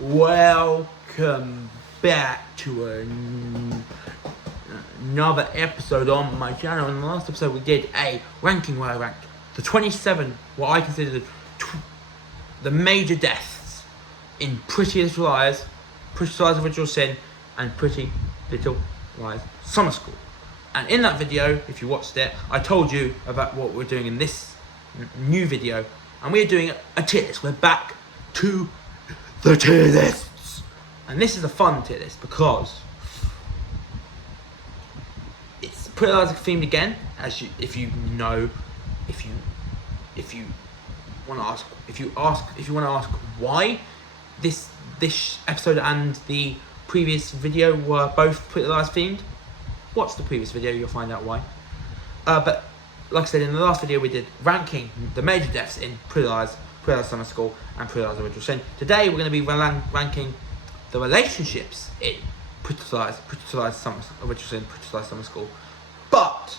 Welcome back to another episode on my channel. In the last episode we did a ranking where I ranked the 27, what I consider the major deaths in Pretty Little Liars, Pretty Little Liars Original Sin, and Pretty Little Liars Summer School. And in that video, if you watched it, I told you about what we're doing in this new video, and we're doing a tier list. We're back to the tier lists, and this is a fun tier list because it's Pretty Little Liars themed again. As if you want to ask why this episode and the previous video were both Pretty Little Liars themed, watch the previous video, you'll find out why. But like I said, in the last video we did ranking the major deaths in Pretty Little Liars Summer School and Pretty Little Liars Original Sin. Today we're going to be ranking the relationships in Pretty Little Liars Original Sin, Pretty Little Liars Summer School, but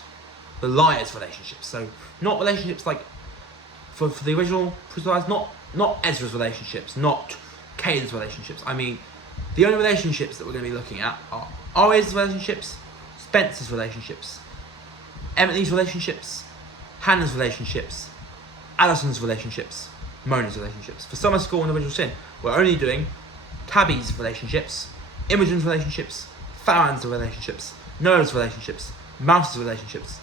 the liars' relationships. So not relationships like for the original Pretty Little Liars, not Ezra's relationships, not Kayla's relationships. I mean, the only relationships that we're going to be looking at are Aria's relationships, Spencer's relationships, Emily's relationships, Hannah's relationships, Alison's relationships, Mona's relationships. For Summer School and Original Sin, we're only doing Tabby's relationships, Imogen's relationships, Faran's relationships, Noa's relationships, Mouse's relationships,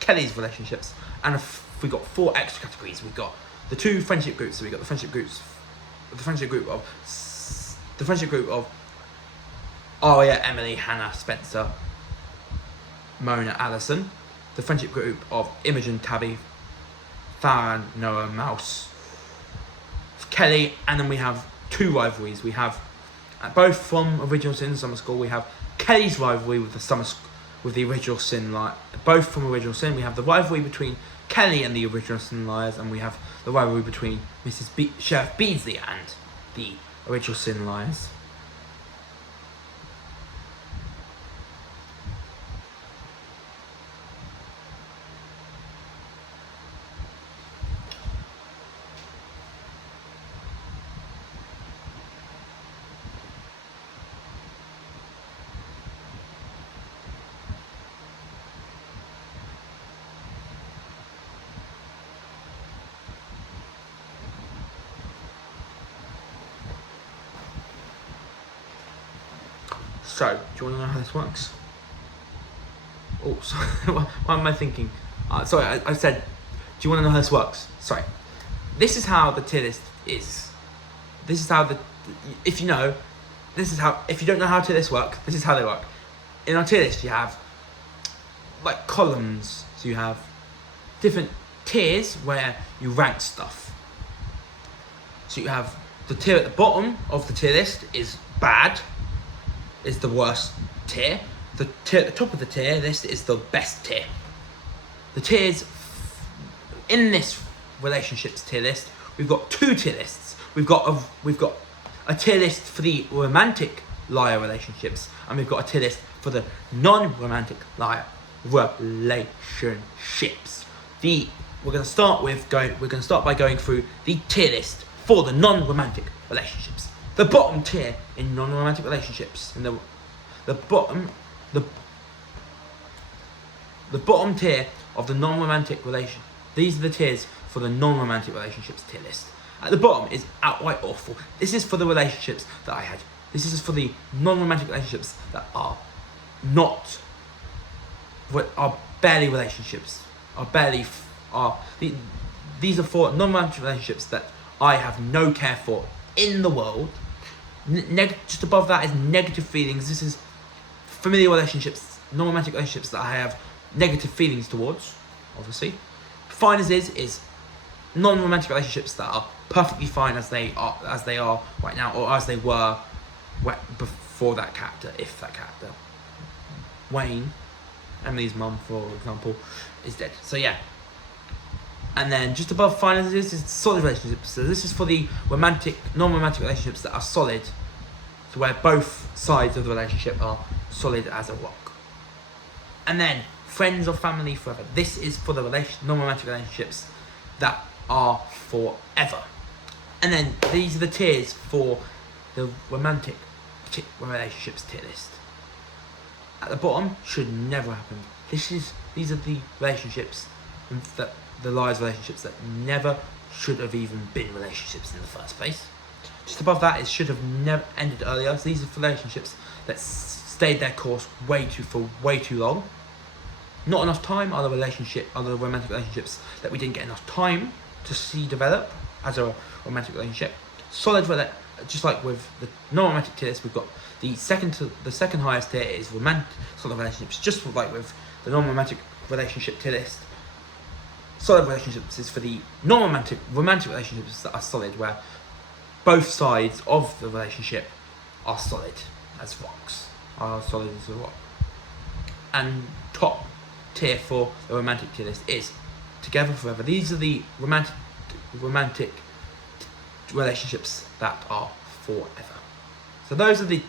Kelly's relationships, and we got 4 extra categories. We've got the 2 friendship groups. So we got the friendship group of Aria, Emily, Hannah, Spencer, Mona, Alison. The friendship group of Imogen, Tabby, Faran, Noa, Mouse, Kelly, and then we have 2 rivalries. We have both from Original Sin and Summer School. We have Kelly's rivalry with the Original Sin, both from Original Sin. We have the rivalry between Kelly and the Original Sin Liars, and we have the rivalry between Sheriff Beasley and the Original Sin Liars. So, do you want to know how this works? Oh, sorry, what am I thinking? Sorry, I said, do you want to know how this works? Sorry. This is how the tier list is. This is how if you don't know how tier lists work, this is how they work. In our tier list, you have, like, columns. So you have different tiers where you rank stuff. So you have the tier at the bottom of the tier list is bad, is the worst tier. The tier at the top of the tier list is the best tier. The tiers in this relationships tier list, we've got 2 tier lists. We've got a tier list for the romantic liar relationships, and we've got a tier list for the non-romantic liar relationships. We're going to start by going through the tier list for the non-romantic relationships. The bottom tier in non-romantic relationships, and the bottom tier of the non-romantic relation. These are the tiers for the non-romantic relationships tier list. At the bottom is outright awful. This is for the relationships that I had. This is for the non-romantic relationships that are barely relationships. These are for non-romantic relationships that I have no care for in the world. Just above that is negative feelings. This is familiar relationships, non-romantic relationships that I have negative feelings towards, obviously. Fine as is non-romantic relationships that are perfectly fine as they are right now, or as they were before that character, if that character, Wayne, Emily's mum, for example, is dead. So yeah. And then just above fine as is solid relationships. So this is for the non-romantic relationships that are solid, to where both sides of the relationship are solid as a rock. And then friends or family forever. This is for the non-romantic relationships that are forever. And then these are the tiers for the romantic relationships tier list. At the bottom should never happen. These are the relationships that the lies relationships that never should have even been relationships in the first place. Just above that, it should have never ended earlier. So these are relationships that stayed their course for way too long. Not enough time. Other romantic relationships that we didn't get enough time to see develop as a romantic relationship. Solid, just like with the non-romantic tier list, we've got the second highest tier is solid relationships. Just like with the non-romantic relationship tier list, solid relationships is for the non-romantic relationships that are solid, where both sides of the relationship are solid as rocks, are solid as a rock. And top tier for the romantic tier list is Together Forever. These are the romantic relationships that are forever. So those are the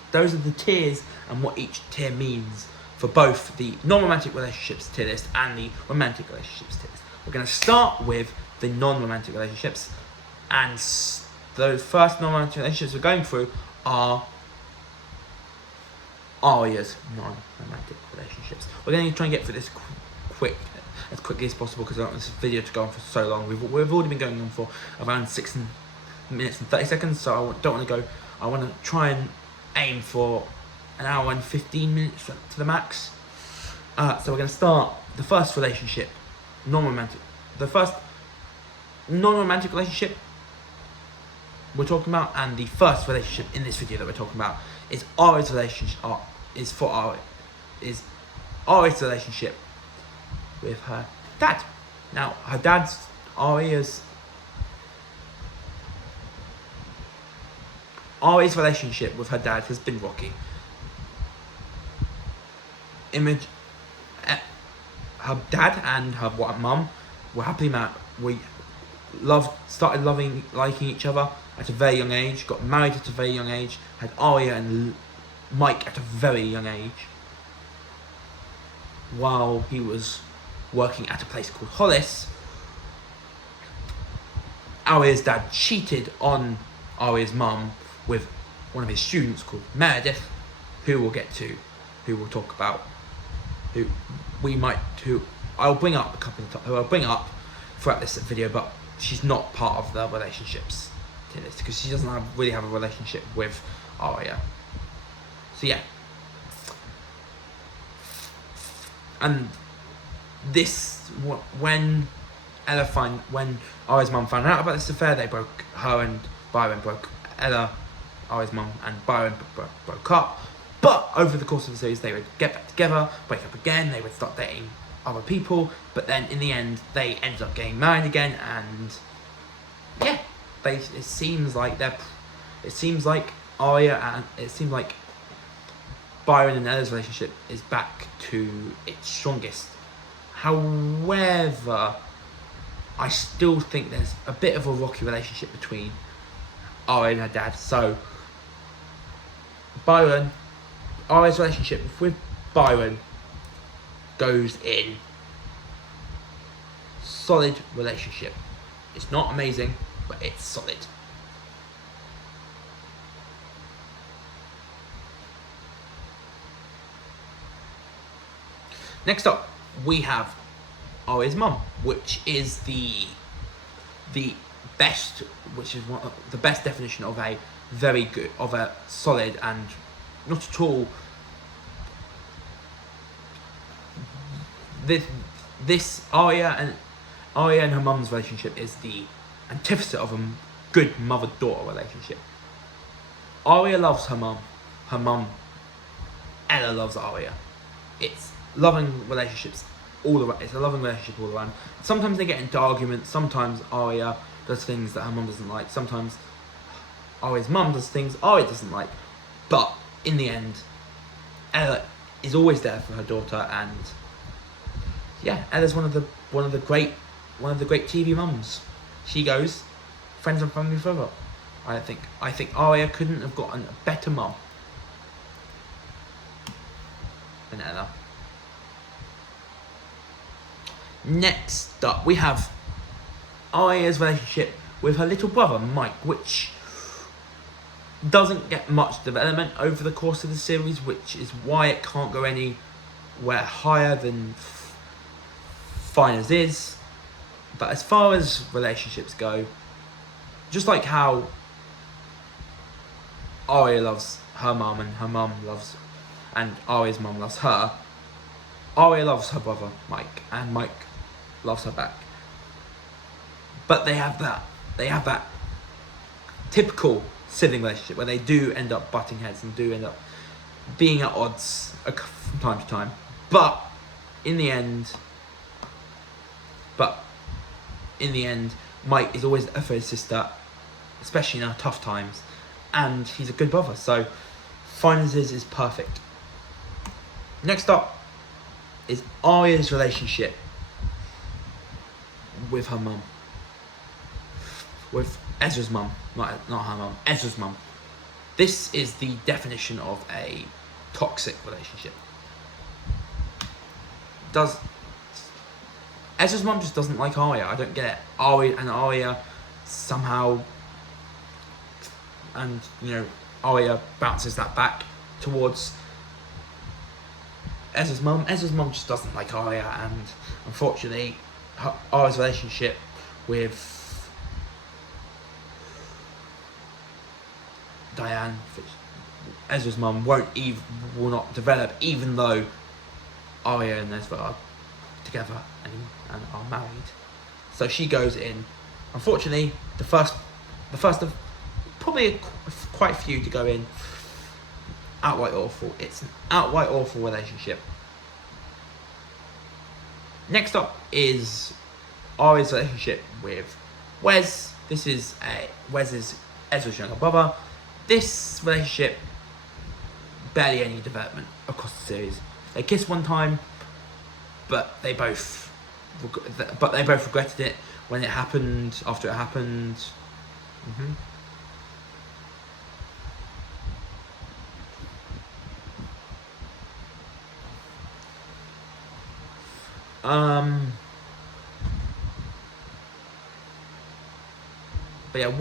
tiers and what each tier means for both the non-romantic relationships tier list and the romantic relationships tier list. We're going to start with the non-romantic relationships, and the first non-romantic relationships we're going through are Aria's non-romantic relationships. We're going to try and get through this as quickly as possible because I don't want this video to go on for so long. We've already been going on for around 6 minutes and 30 seconds, so I don't want to go. I want to try and aim for an hour and 15 minutes to the max. So we're going to start the first relationship, non-romantic. The first non-romantic relationship we're talking about, and the first relationship in this video that we're talking about is Aria's relationship. Is Aria's relationship with her dad. Now, Aria's relationship with her dad has been rocky. Her dad and her mum were happily married. Started liking each other at a very young age, got married at a very young age, had Aria and Mike at a very young age, while he was working at a place called Hollis. Aria's dad cheated on Aria's mum with one of his students called Meredith, who we'll talk about, who I'll bring up a couple of times, who I'll bring up throughout this video, but she's not part of the relationships to this because she doesn't really have a relationship with Aria. So yeah, and when Aria's mum found out about this affair, Byron broke Aria's mum and Byron broke up. But over the course of the series, they would get back together, break up again, they would start dating other people, but then in the end, they ended up getting married again, and yeah, it seems like Byron and Ella's relationship is back to its strongest. However, I still think there's a bit of a rocky relationship between Aria and her dad. So Aria's relationship with Byron goes in solid relationship. It's not amazing, but it's solid. Next up, we have Aria's mum, which is the best definition of a solid and not at all. This Aria and her mum's relationship is the antithesis of a good mother-daughter relationship. Aria loves her mum. Her mum, Ella, loves Aria. It's loving relationships all around. It's a loving relationship all around. Sometimes they get into arguments. Sometimes Aria does things that her mum doesn't like. Sometimes Aria's mum does things Aria doesn't like. But in the end, Ella is always there for her daughter, and yeah, Ella's one of the great TV mums. She goes, friends and family forever. I think Aria couldn't have gotten a better mum than Ella. Next up, we have Aria's relationship with her little brother Mike, which doesn't get much development over the course of the series, which is why it can't go anywhere higher than Fine As Is. But as far as relationships go, just like how Aria loves her mum and her mum loves, and Aria's mum loves her, Aria loves her brother Mike, and Mike loves her back. But they have that typical sibling relationship where they do end up butting heads and do end up being at odds from time to time. But in the end, Mike is always there for his sister, especially in our tough times, and he's a good brother. So Fine As Is perfect. Next up is Aria's relationship with her mum. With Ezra's mum, not her mum, Ezra's mum. This is the definition of a toxic relationship. Ezra's mum just doesn't like Aria. I don't get it. Aria somehow, and Aria bounces that back towards Ezra's mum. Ezra's mum just doesn't like Aria, and unfortunately, Aria's relationship with Diane, Ezra's mum, will not develop, even though Aria and Ezra are together and are married. So she goes in. Unfortunately, the first of probably quite a few to go in. Outright awful. It's an outright awful relationship. Next up is Aria's relationship with Wes. This is Wes is Ezra's younger brother. This relationship, barely any development across the series. They kissed one time, but they both regretted it when it happened. After it happened, But yeah,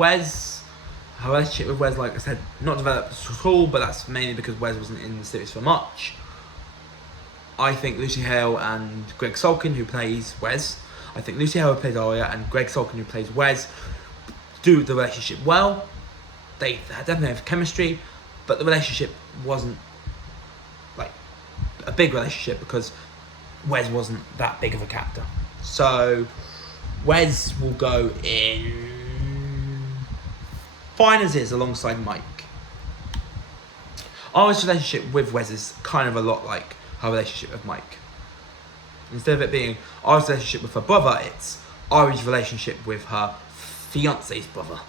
her relationship with Wes, like I said, not developed at all, but that's mainly because Wes wasn't in the series for much. I think Lucy Hale and Greg Sulkin, who plays Wes, I think Lucy Hale, who plays Aria, and Greg Sulkin, who plays Wes, do the relationship well. They definitely have chemistry, but the relationship wasn't like a big relationship because Wes wasn't that big of a character. So Wes will go in Fine As Is alongside Mike. Aria's relationship with Wes is kind of a lot like her relationship with Mike. Instead of it being Aria's relationship with her brother, it's Aria's relationship with her fiance's brother.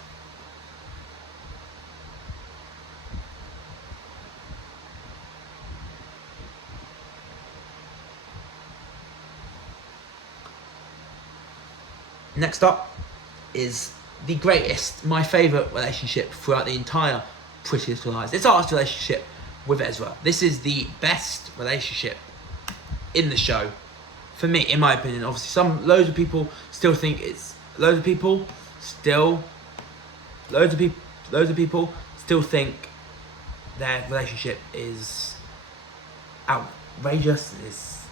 Next up is the greatest, my favourite relationship throughout the entire Pretty Little Liars. It's Aria's relationship with Ezra. This is the best relationship in the show, for me, in my opinion. Obviously, loads of people still think it's loads of people still think their relationship is outrageous, is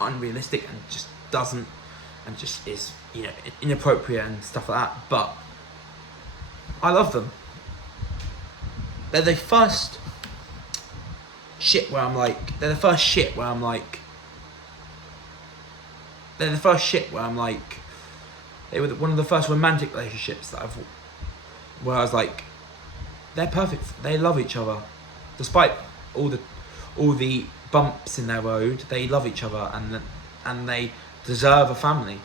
unrealistic, and just doesn't, and just is inappropriate and stuff like that. But I love them. They're the first shit where I'm like, they were one of the first romantic relationships that where I was like, they're perfect. They love each other, despite all the bumps in their road. They love each other, and they deserve a family.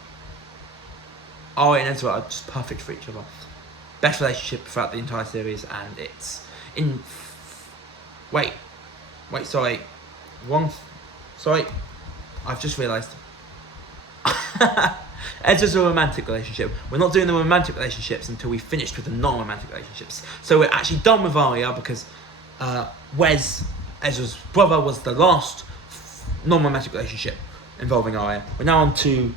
Aria and Ezra are just perfect for each other. Best relationship throughout the entire series, and it's in. Wait, sorry, sorry, I've just realised. Ezra's a romantic relationship. We're not doing the romantic relationships until we finished with the non-romantic relationships. So we're actually done with Aria because Wes, Ezra's brother, was the last non-romantic relationship involving Aria. We're now on to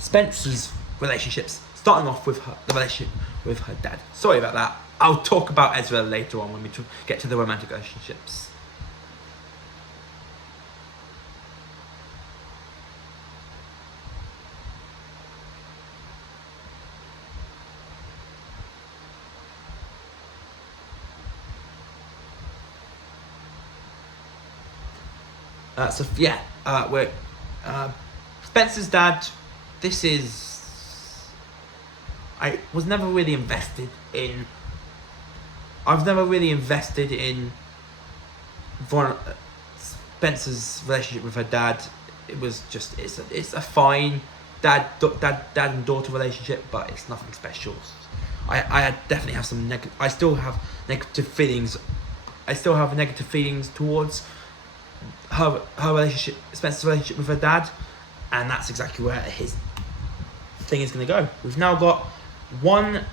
Spencer's relationships, starting off with the relationship with her dad. Sorry about that. I'll talk about Ezra later on when we get to the romantic relationships. We're Spencer's dad. I was never really invested in. I've never really invested in Spencer's relationship with her dad. It was just it's a fine dad and daughter relationship, but it's nothing special. I definitely have some I still have negative feelings. I still have negative feelings towards her relationship, Spencer's relationship with her dad, and that's exactly where his thing is going to go. We've now got one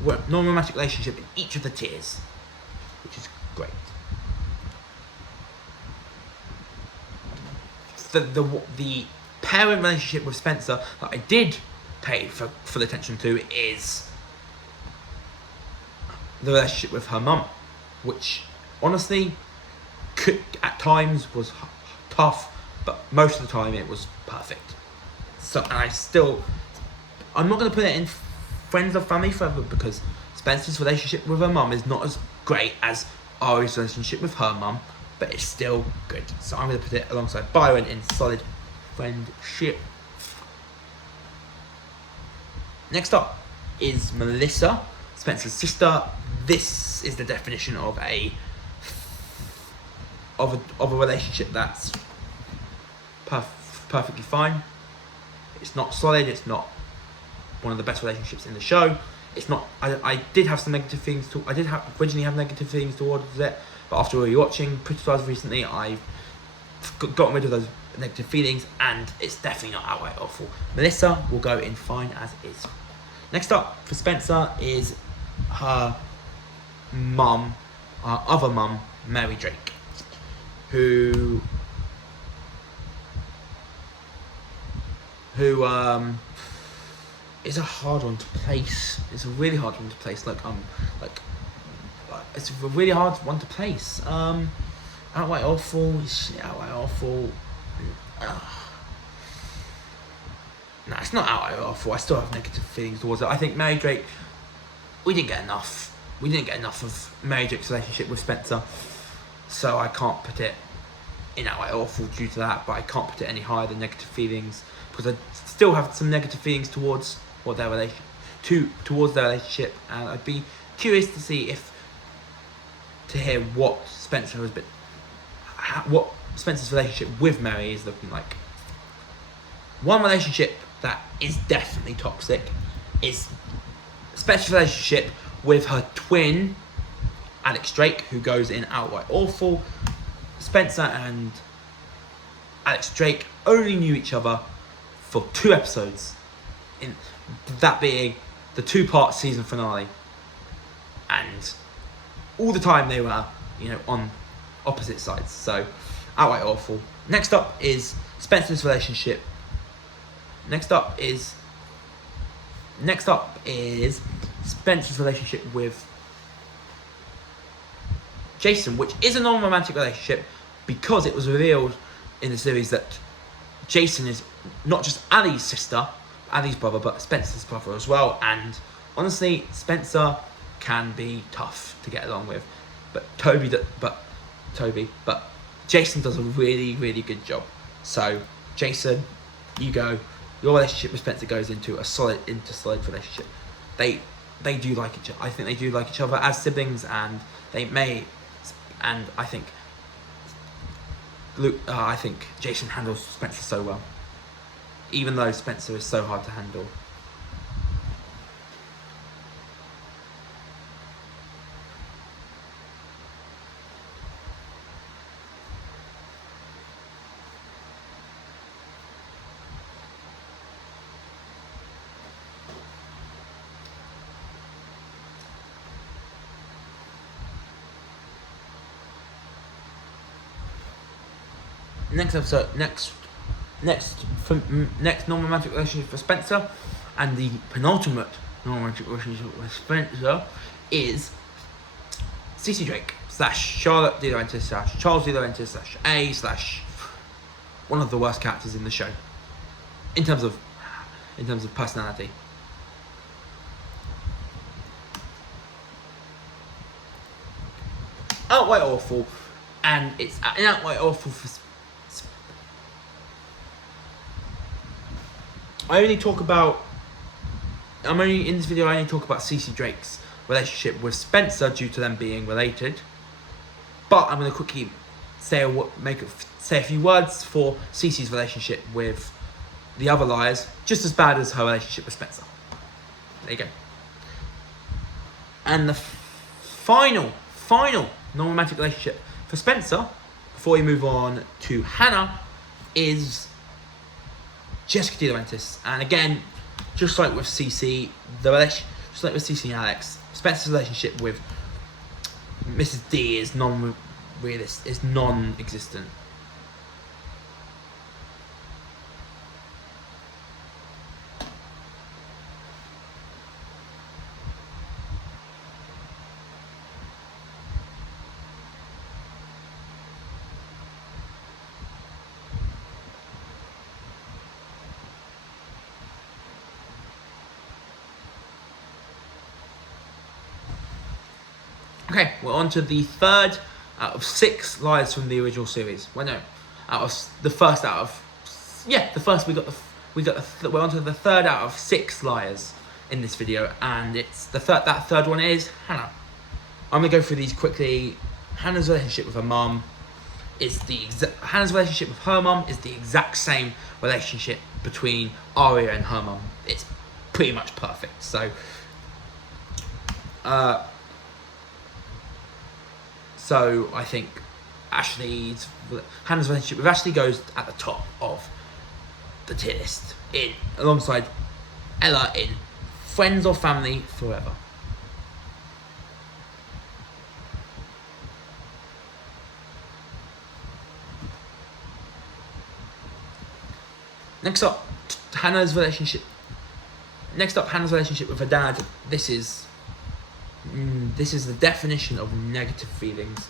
non-romantic relationship in each of the tiers, which is great. The parent relationship with Spencer that I did pay full attention to is the relationship with her mum, which honestly at times was tough, but most of the time it was perfect. So I'm not going to put it in friends or family forever, because Spencer's relationship with her mum is not as great as Ari's relationship with her mum, but it's still good. So I'm going to put it alongside Byron in solid friendship. Next up is Melissa, Spencer's sister. This is the definition of a relationship that's perfectly fine. It's not solid. It's not one of the best relationships in the show. It's not. I did have some negative feelings. Originally have negative feelings towards it, but after rewatching Pretty Stars recently, I've gotten rid of those negative feelings, and it's definitely not outright awful. Melissa will go in fine as is. Next up for Spencer is her mum, her other mum, Mary Drake, who is a hard one to place. It's a really hard one to place. It's a really hard one to place. Outright awful. Outright awful. No, it's not outright awful. I still have negative feelings towards it. I think Mary Drake, we didn't get enough. We didn't get enough of Mary Drake's relationship with Spencer, so I can't put it in outright awful due to that. But I can't put it any higher than negative feelings, because I still have some negative feelings towards their relationship, and I'd be curious to hear what Spencer's relationship with Mary is looking like. One relationship that is definitely toxic is Spencer's relationship with her twin, Alex Drake, who goes in outright awful. Spencer and Alex Drake only knew each other for 2 episodes, in that being the 2-part season finale, and all the time they were, on opposite sides. So outright awful. Next up is Spencer's relationship. Next up is Spencer's relationship with Jason, which is a non-romantic relationship, because it was revealed in the series that Jason is not just Ali's brother, but Spencer's brother as well. And honestly, Spencer can be tough to get along with, but Jason does a really, really good job. So Jason, your relationship with Spencer goes into a solid relationship. They do like each other. I think they do like each other as siblings, and I think Jason handles Spencer so well, even though Spencer is so hard to handle. Next non-romantic relationship for Spencer, and the penultimate non-romantic relationship with Spencer, is CC Drake / Charlotte DiLaurentis / Charles DiLaurentis / A / one of the worst characters in the show in terms of personality. Outright awful, and it's an outright awful for. I'm only in this video. I only talk about CC Drake's relationship with Spencer due to them being related. But I'm going to quickly say a few words for CC's relationship with the other liars, just as bad as her relationship with Spencer. There you go. And the final non-romantic relationship for Spencer, before we move on to Hanna, is Jessica DiLaurentis. And again, just like with CC, and Alex, Spencer's relationship with Mrs. D is non-existent. Okay, we're on to the third out of 6 liars from the original series. Well, no, we're on to the third out of 6 liars in this video, and that third one is Hanna. I'm gonna go through these quickly. Hanna's relationship with her mum Hanna's relationship with her mum is the exact same relationship between Aria and her mum. It's pretty much perfect. So I think Hanna's relationship with Ashley goes at the top of the tier list, alongside Ella in Friends or Family Forever. Next up, Hanna's relationship with her dad. This is the definition of negative feelings.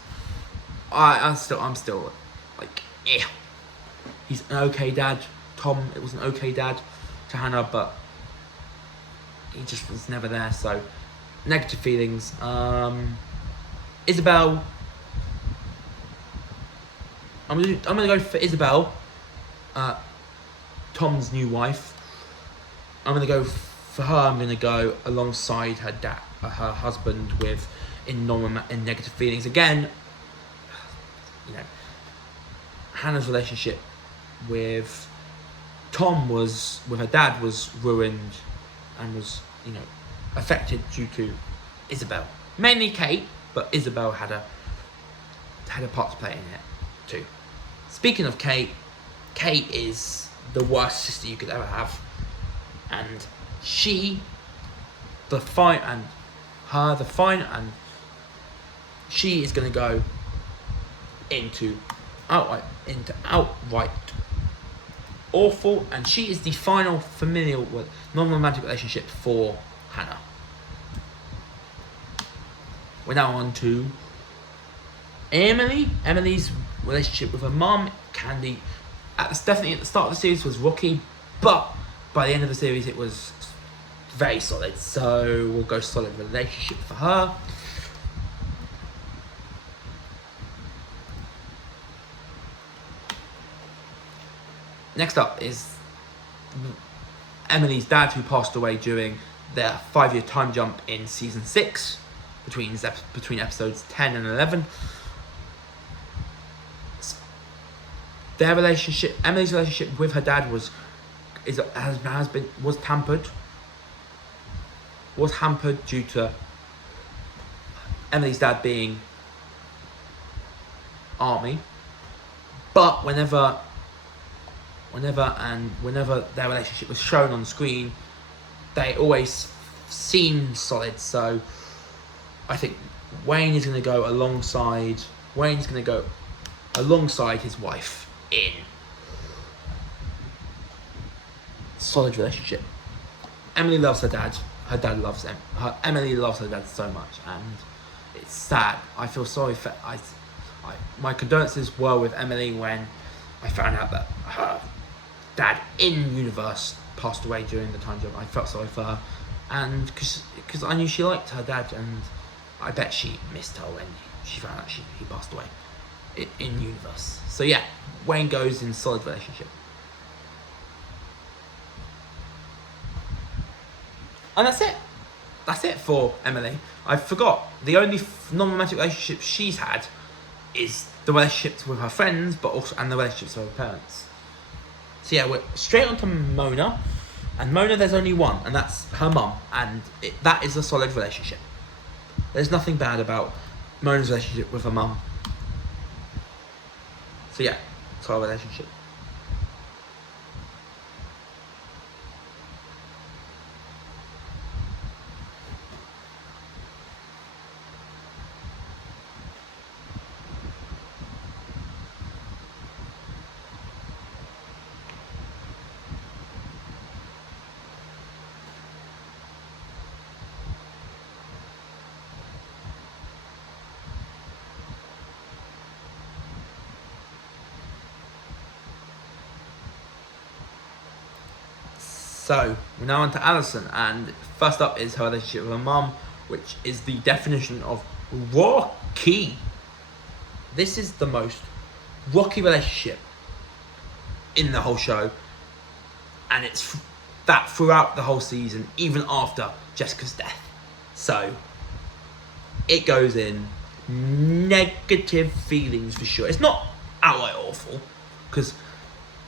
I'm still like, yeah. He's an okay dad. Tom, it was an okay dad to Hanna, but he just was never there. So, negative feelings. Isabel. I'm gonna go for Isabel, Tom's new wife. I'm gonna go for her. I'm gonna go alongside her dad, her husband, in negative feelings. Again, Hannah's relationship with Tom with her dad was ruined and was affected due to Isabel. Mainly Kate, but Isabel had a part to play in it too. Speaking of Kate is the worst sister you could ever have, and she is going to go into outright awful, and she is the final familial non-romantic relationship for Hanna. We're now on to Emily. Emily's relationship with her mum, Candy, definitely at the start of the series was rocky, but by the end of the series it was very solid. So we'll go solid relationship for her. Next up is Emily's dad, who passed away during their 5-year time jump in season 6 between episodes 10 and 11. Emily's relationship with her dad was hampered due to Emily's dad being army. But whenever their relationship was shown on screen, they always seemed solid. So I think Wayne is going to go alongside his wife in solid relationship. Emily loves her dad. her dad loves Emily loves her dad so much, and it's sad. I feel sorry for my condolences were with Emily when I found out that her dad in universe passed away during the time jump. I felt sorry for her, and because I knew she liked her dad, and I bet she missed her when she found out he passed away in universe. So yeah, Wayne goes in solid relationship. And that's it. That's it for Emily. I forgot, the only non-romantic relationship she's had is the relationships with her friends, but also and the relationships with her parents. So yeah, we're straight on to Mona. And Mona, there's only one, and that's her mum. And that is a solid relationship. There's nothing bad about Mona's relationship with her mum. So yeah, solid relationship. So, we're now on to Alison, and first up is her relationship with her mum, which is the definition of rocky. This is the most rocky relationship in the whole show, and it's that throughout the whole season, even after Jessica's death. So, it goes in negative feelings for sure. It's not outright awful, because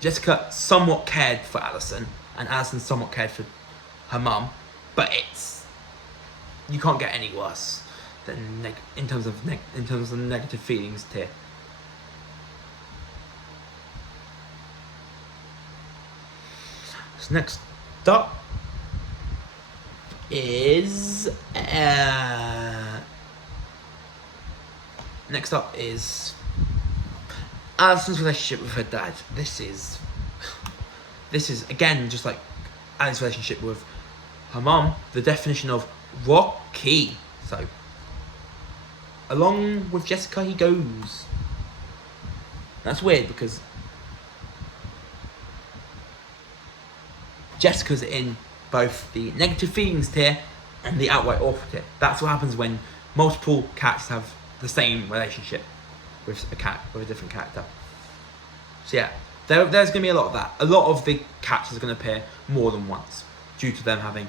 Jessica somewhat cared for Alison, and Alison somewhat cared for her mum, but you can't get any worse than in terms of negative feelings here. So next up is Alison's relationship with her dad. This is again, just like Ali's relationship with her mum, the definition of rocky. So, along with Jessica, he goes. That's weird because Jessica's in both the negative feelings tier and the outright awful tier. That's what happens when multiple cats have the same relationship with a different character. So yeah. There's going to be a lot of that. A lot of the characters are going to appear more than once due to them having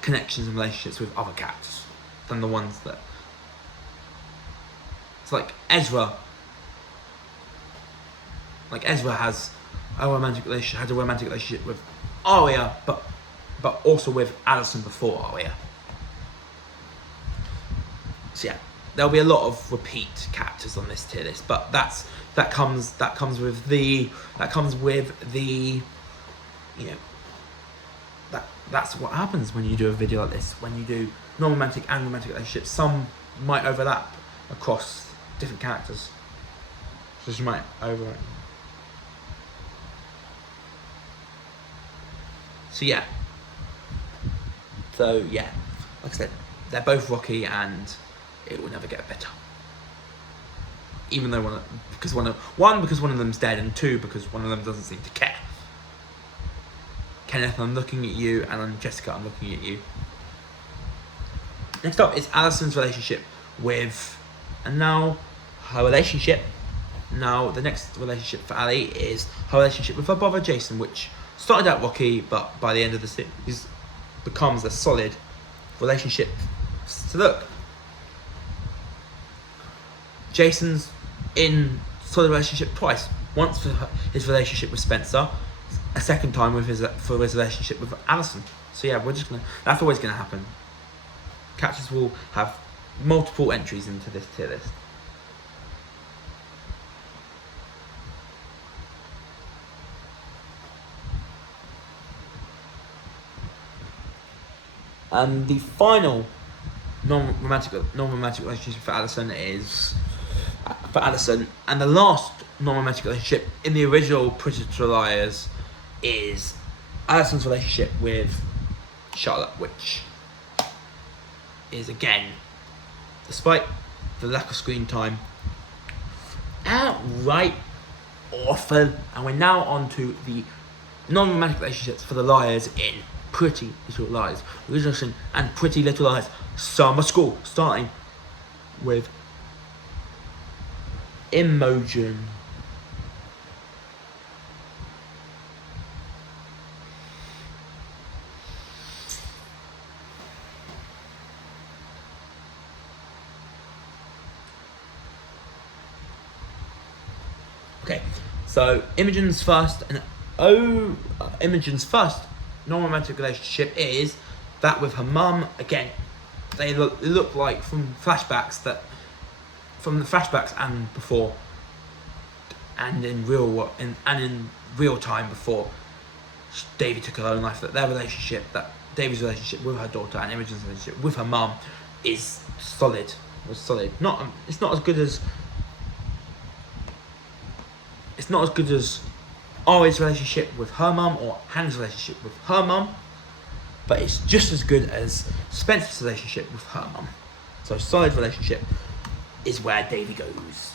connections and relationships with other characters than the ones that... It's like Ezra. Like Ezra has a romantic relationship with Aria, but also with Alison before Aria. So yeah, there'll be a lot of repeat characters on this tier list, but that comes with the that's what happens when you do a video like this. When you do non-romantic and romantic relationships, some might overlap across different characters. So she might overlap. So yeah, like I said, they're both rocky, and it will never get better. Even though because one of them's dead, and two, because one of them doesn't seem to care. Kenneth, I'm looking at you, and on Jessica, I'm looking at you. Next up is Alison's relationship with, and now her relationship. Now the next relationship for Ali is her relationship with her brother Jason, which started out rocky, but by the end of the series becomes a solid relationship. So look, Jason's in solid relationship twice. Once for his relationship with Spencer, a second time for his relationship with Alison. So yeah, that's always gonna happen. Characters will have multiple entries into this tier list. And the final non-romantic relationship for Alison and the last non-romantic relationship in the original Pretty Little Liars is Alison's relationship with Charlotte, which is, again, despite the lack of screen time, outright awful. And we're now on to the non-romantic relationships for the liars in Pretty Little Lies, and Pretty Little Lies Summer School, starting with Imogen. Okay, so Imogen's first non-romantic relationship is that with her mum. Again, they look like from the flashbacks and before, and in real time before Davy took her own life, that Davy's relationship with her daughter and Imogen's relationship with her mum was solid. It's not as good as Aria's relationship with her mum or Hannah's relationship with her mum, but it's just as good as Spencer's relationship with her mum. So solid relationship is where Davy goes.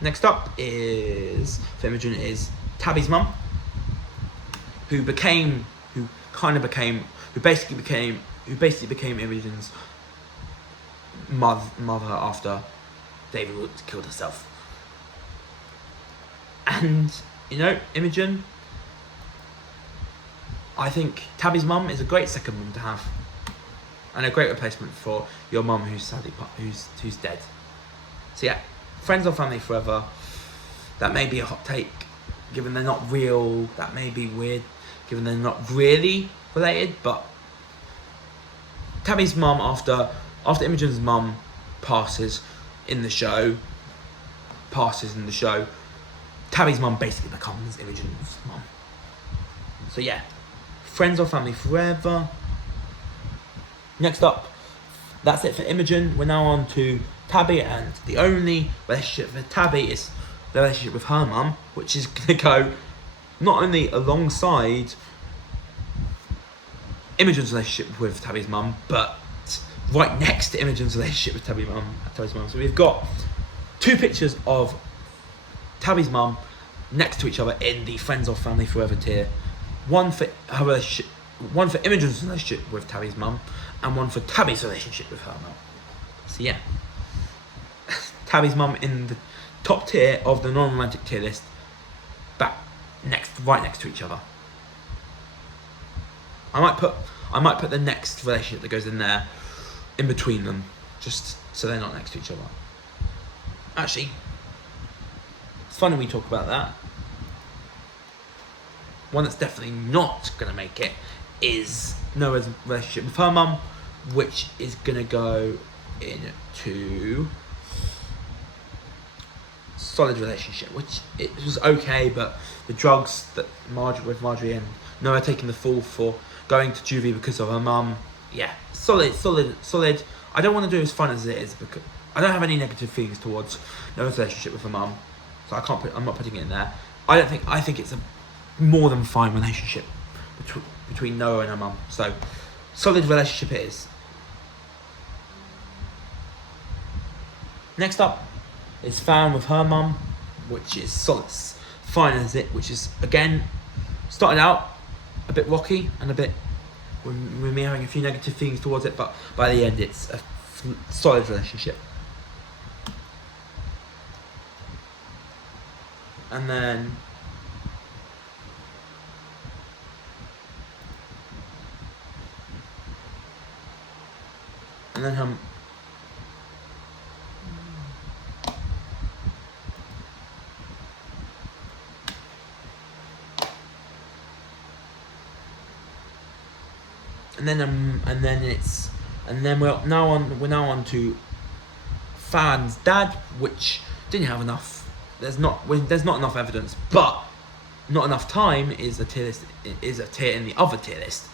Next up is for Imogen is Tabby's mum, who basically became Imogen's mother after Davy killed herself. And, Imogen, I think Tabby's mum is a great second mum to have, and a great replacement for your mum who's dead. So yeah, friends or family forever. That may be a hot take, given they're not real. That may be weird, given they're not really related. But Tabby's mum, after Imogen's mum passes in the show, Tabby's mum basically becomes Imogen's mum. So yeah, friends or family forever. Next up, that's it for Imogen. We're now on to Tabby, and the only relationship for Tabby is the relationship with her mum, which is going to go not only alongside Imogen's relationship with Tabby's mum, but right next to Imogen's relationship with Tabby's mum. So we've got two pictures of Tabby's mum next to each other in the friends or family forever tier. One for Imogen's relationship with Tabby's mum, and one for Tabby's relationship with her mum. So yeah, Tabby's mum in the top tier of the non-romantic tier list, right next to each other. I might put the next relationship that goes in there in between them, just so they're not next to each other. Actually, it's funny we talk about that. One that's definitely not going to make it is Noa's relationship with her mum, which is going to go into solid relationship, which it was okay, but the drugs that Marjorie and Noa taking the fall for going to juvie because of her mum, yeah, solid. I don't want to do as fun as it is because I don't have any negative feelings towards Noa's relationship with her mum, so I'm not putting it in there. I think it's a more than fine relationship between Noa and her mum. So solid relationship it is. Next up is Faran with her mum, which is solid, fine as it, which is again started out a bit rocky and a bit with me having a few negative feelings towards it, but by the end it's a solid relationship. And then her and then we're now on to Faran's dad, which didn't have enough. There's not enough evidence, but not enough time is a tier in the other tier list.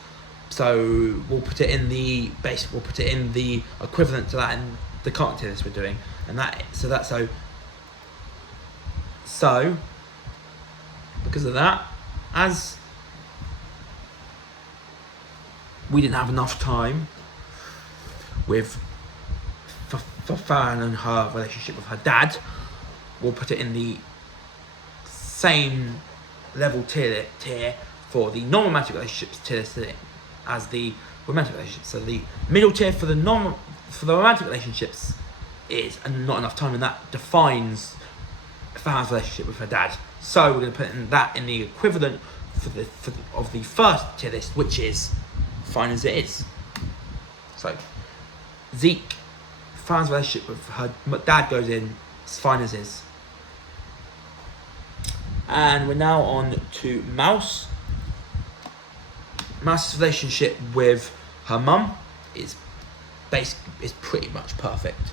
So we'll put it in the base. We'll put it in the equivalent to that in the current tier list we're doing, and so because of that, as we didn't have enough time with for Faran and her relationship with her dad. We'll put it in the same level tier for the non-romantic relationships tier list as the romantic relationships. So the middle tier for the romantic relationships is not enough time, and that defines Faran's relationship with her dad. So we're going to put that in the equivalent of the first tier list, which is Fine As It Is. So Zeke, Faran's relationship with her dad goes in Fine As Is. And we're now on to Mouse. Mouse's relationship with her mum is pretty much perfect.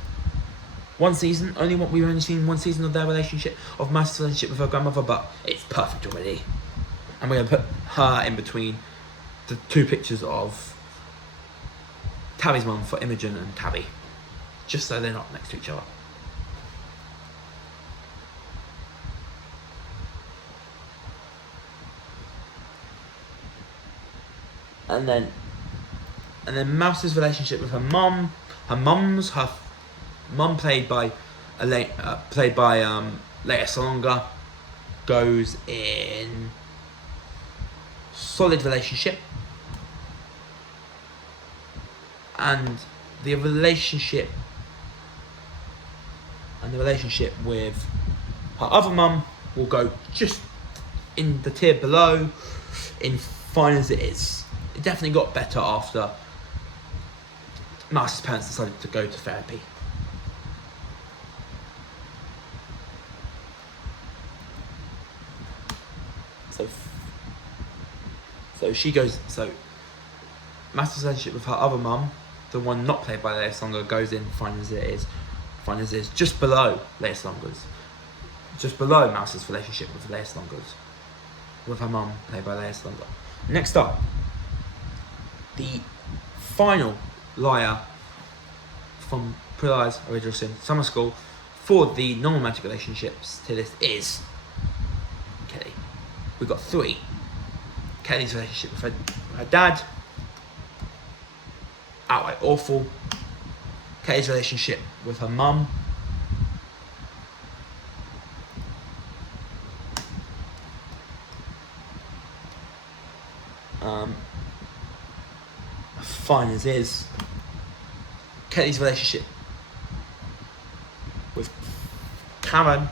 We've only seen one season of their relationship, of Mouse's relationship with her grandmother, but it's perfect already. And we're going to put her in between the two pictures of Tabby's mum for Imogen and Tabby, just so they're not next to each other. And then Mouse's relationship with her mum. Her mum played by Leia Salonga, goes in solid relationship. And the relationship with her other mum will go just in the tier below, in Fine As It Is. It definitely got better after Mouse's parents decided to go to therapy. So Mouse's relationship with her other mum, the one not played by Leia Salonga, goes in Fine As It Is. Fine As It Is, just below Leia Salonga's. Just below Mouse's relationship with Leia Salonga's. With her mum, played by Leia Salonga. Next up, the final liar from Pretty Liars, Original Sin, Summer School, for the non-romantic relationships to this is Kelly. We've got 3. Kelly's relationship with her dad, outright awful. Kelly's relationship with her mum, Fine As Is. Kelly's relationship with Karen,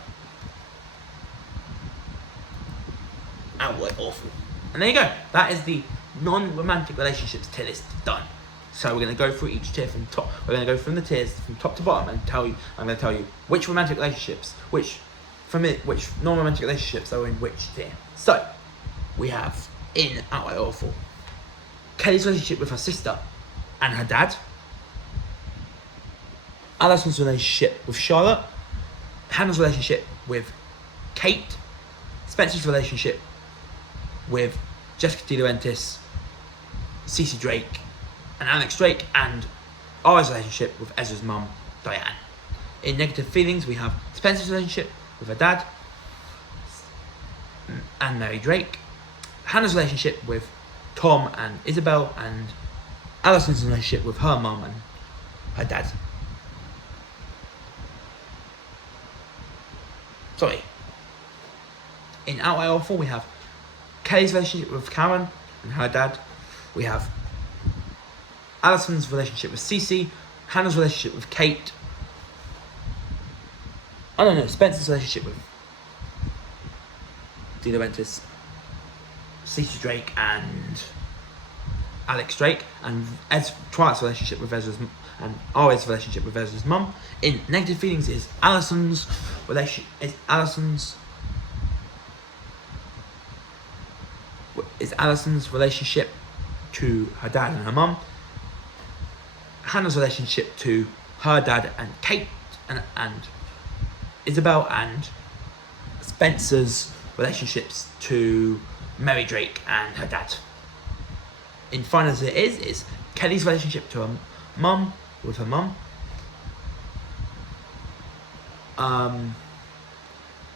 outright awful. And there you go. That is the non-romantic relationships tier list done. So we're going to go through each tier from top. We're going to go from the tiers from top to bottom and I'm going to tell you which romantic relationships, which non-romantic relationships are in which tier. So we have in outright awful Kelly's relationship with her sister and her dad, Alison's relationship with Charlotte, Hannah's relationship with Kate, Spencer's relationship with Jessica DiLaurentis, Cece Drake and Alex Drake, and Aria's relationship with Ezra's mum, Diane. In negative feelings, we have Spencer's relationship with her dad and Mary Drake, Hannah's relationship with Tom and Isabel, and Alison's relationship with her mum and her dad. In outright awful, we have Kelly's relationship with Karen and her dad. We have Alison's relationship with Cece, Hannah's relationship with Kate. Spencer's relationship with DiLaurentis, Cece Drake and Alex Drake, and Twilight's relationship with Ezra's and Aria's relationship with Ezra's mum. In negative feelings is Alison's relationship to her dad and her mum, Hannah's relationship to her dad and Kate and Isabel, and Spencer's relationships to Mary Drake and her dad. In Fine As It Is Kelly's relationship to her mum, with her mum,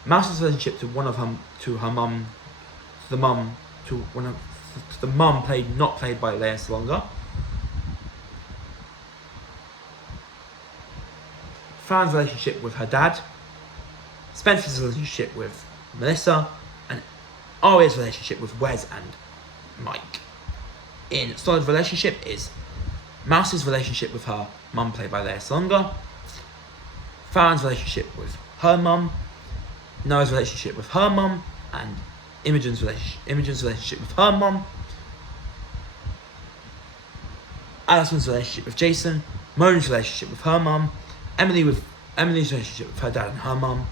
Mouse's relationship to the mum not played by Leia Salonga, Faran's relationship with her dad, Spencer's relationship with Melissa, and Aria's relationship with Wes and Mike. In solid relationship is Mouse's relationship with her mum, played by Lea Salonga, Faran's relationship with her mum, Noa's relationship with her mum, and Imogen's relationship with her mum, Alison's relationship with Jason, Mona's relationship with her mum, Emily's relationship with her dad and her mum,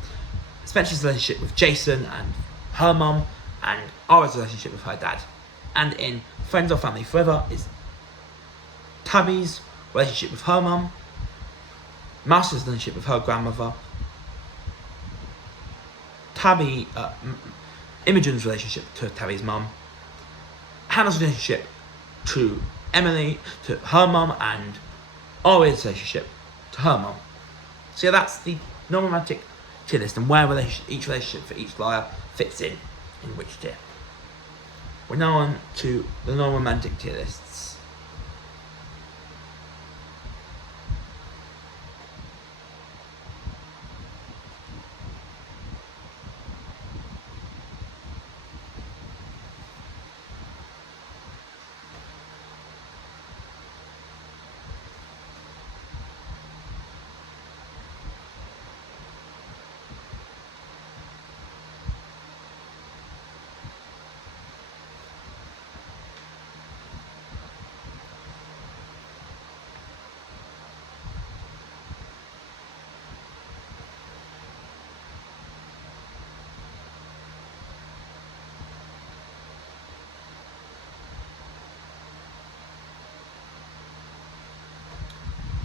Spencer's relationship with Jason and her mum, and Aria's relationship with her dad. And in Friends or Family Forever is Tabby's relationship with her mum, Mouse's relationship with her grandmother, Imogen's relationship to Tabby's mum, Hannah's relationship to Emily, to her mum, and Aria's relationship to her mum. So yeah, that's the non-romantic tier list and where each relationship for each liar fits in which tier. We're now on to the non-romantic tier lists.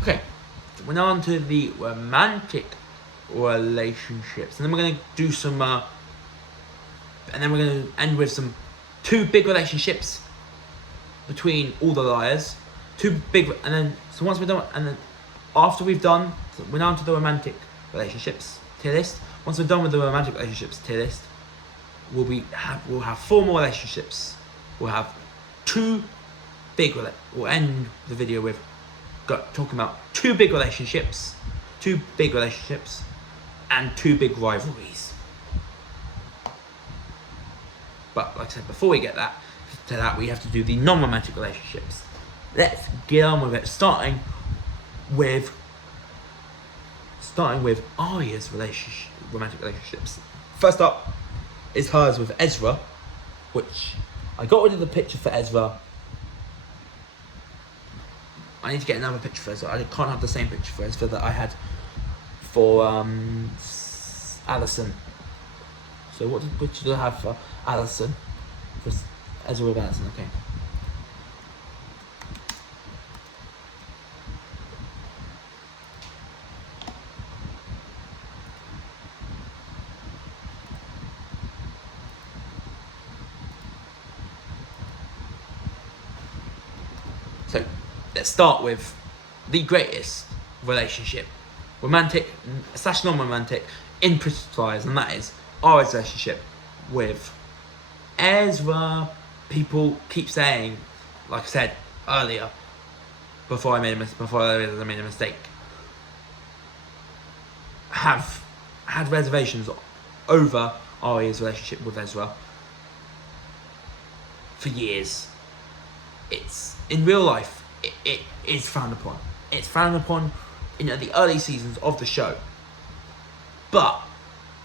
Okay, so we're now on to the romantic relationships, and then we're going to do some, and then we're going to end with some two big relationships between all the liars. Two big, and then so once we're done, and then after we've done, so we're now on to the romantic relationships tier list. Once we're done with the romantic relationships tier list, we'll have four more relationships. We'll have two big. We'll end the video with talking about two big relationships, and two big rivalries. But like I said, before we get to that, we have to do the non-romantic relationships. Let's get on with it. Starting with Aria's romantic relationships. First up is hers with Ezra, which I got rid of the picture for Ezra. I need to get another picture for Ezra. I can't have the same picture for Ezra that I had for Alison. So which did I have for Alison? For Ezra with Alison, okay. So let's start with the greatest relationship, romantic / non-romantic, in Pretty Liars, and that is Aria's relationship with Ezra. People keep saying, like I said earlier, before I made a mistake, have had reservations over Aria's relationship with Ezra for years. It's in real life, it is frowned upon. It's frowned upon in the early seasons of the show. But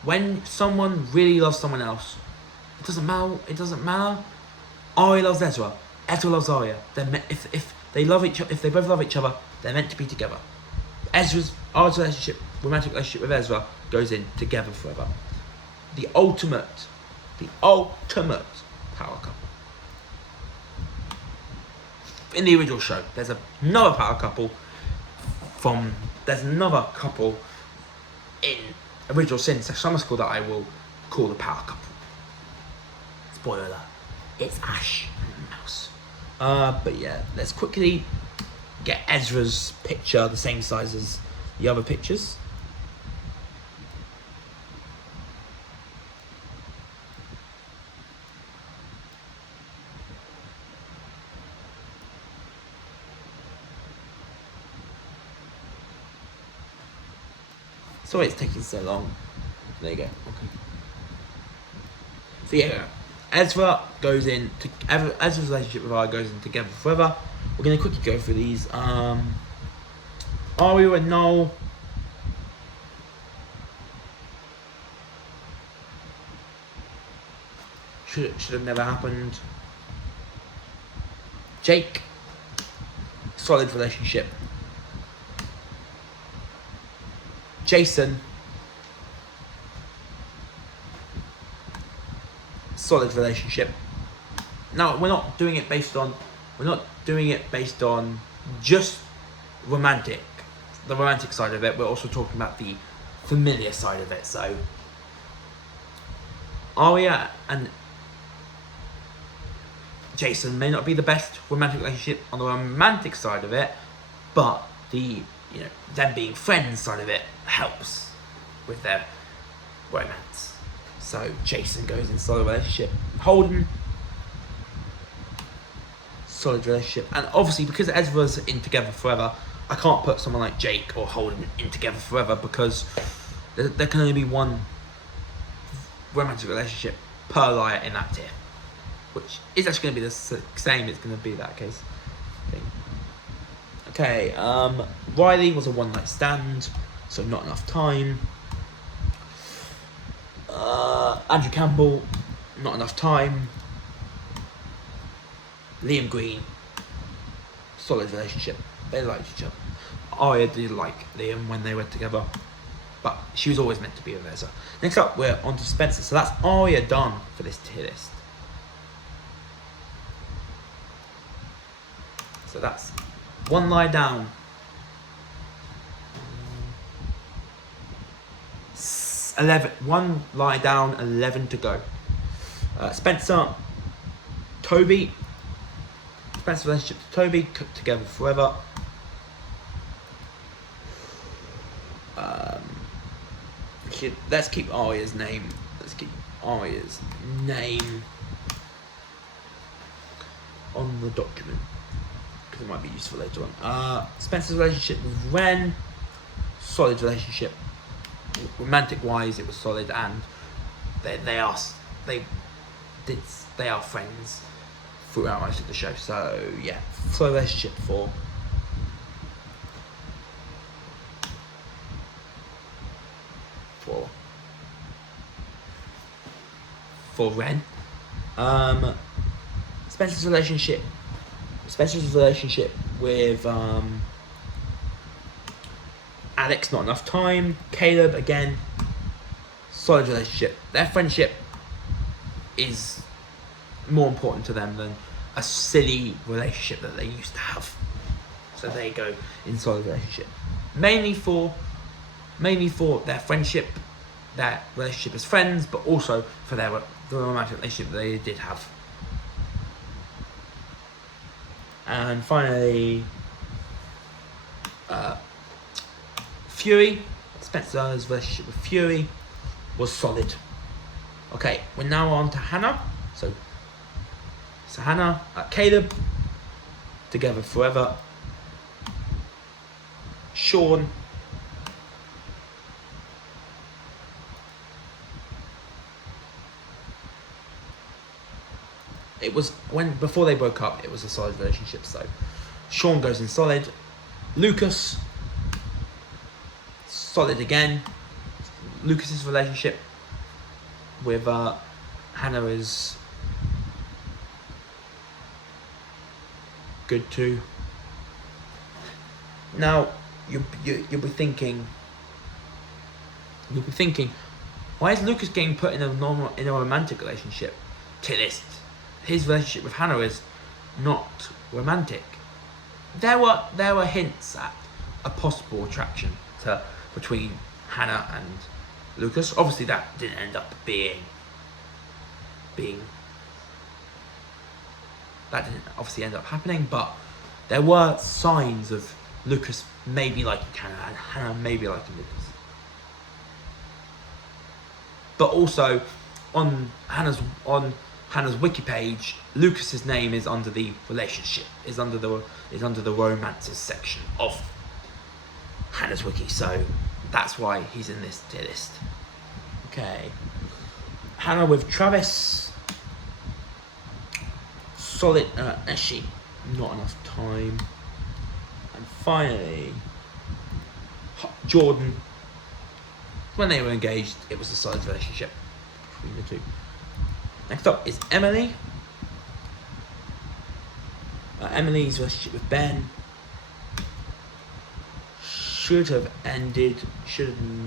when someone really loves someone else, it doesn't matter. Aria loves Ezra. Ezra loves Aria. If they both love each other, they're meant to be together. Aria's romantic relationship with Ezra goes in together forever. The ultimate power couple. In the original show, there's another power couple in original Sin / Summer School that I will call the power couple. Spoiler alert, it's Ash and Mouse. But yeah, let's quickly get Ezra's picture the same size as the other pictures. Sorry it's taking so long. There you go. Okay. So yeah, Ezra's relationship with Aria goes in together forever. We're gonna quickly go through these. Aria and Noel. Should have never happened. Jake. Solid relationship. Jason. Solid relationship. Now we're not doing it based on just the romantic side of it. We're also talking about the familiar side of it. So Aria and Jason may not be the best romantic relationship on the romantic side of it, but them being friends side of it helps with their romance. So Jason goes in solid relationship. Holden, solid relationship. And obviously because Ezra's in together forever, I can't put someone like Jake or Holden in together forever because there can only be one romantic relationship per liar in that tier, which is actually going to be the same. It's going to be that case. Okay, Riley was a one-night stand, so not enough time. Andrew Campbell, not enough time. Liam Green, solid relationship. They liked each other. Aria did like Liam when they were together, but she was always meant to be with Ezra. Next up, we're on to Spencer. So that's Aria done for this tier list. So that's one lie down. 11. One lie down, 11 to go. Spencer, Toby. Spencer's relationship to Toby, cooked together forever. Let's keep Aria's name. On the document, because it might be useful later on. Spencer's relationship with Ren, solid relationship. Romantic wise, it was solid, and they are friends throughout most of the show. So yeah, solid relationship for Ren. Spencer's relationship with Alex, not enough time. Caleb, again, solid relationship. Their friendship is more important to them than a silly relationship that they used to have. So they go in solid relationship. Mainly for their friendship, their relationship as friends, but also for the romantic relationship that they did have. And finally, Fury. Spencer's relationship with Fury was solid. Okay, we're now on to Hanna. So Hanna, Caleb, together forever. Sean, it was before they broke up, it was a solid relationship. So Sean goes in solid. Lucas, solid again. Lucas's relationship with Hanna is good too. Now you'll be thinking, why is Lucas getting put in a romantic relationship? To this, his relationship with Hanna is not romantic. There were hints at a possible attraction between Hanna and Lucas. Obviously, that didn't end up being. That didn't obviously end up happening, but there were signs of Lucas maybe liking Hanna and Hanna maybe liking Lucas. But also, on Hannah's wiki page, Lucas's name is under the relationship, is under the romances section of Hannah's wiki. So That's why he's in this tier list. Okay. Hanna with Travis. Solid Eshi. Not enough time. And finally, Jordan. When they were engaged, it was a solid relationship between the two. Next up is Emily. Emily's relationship with Ben should have ended. I'm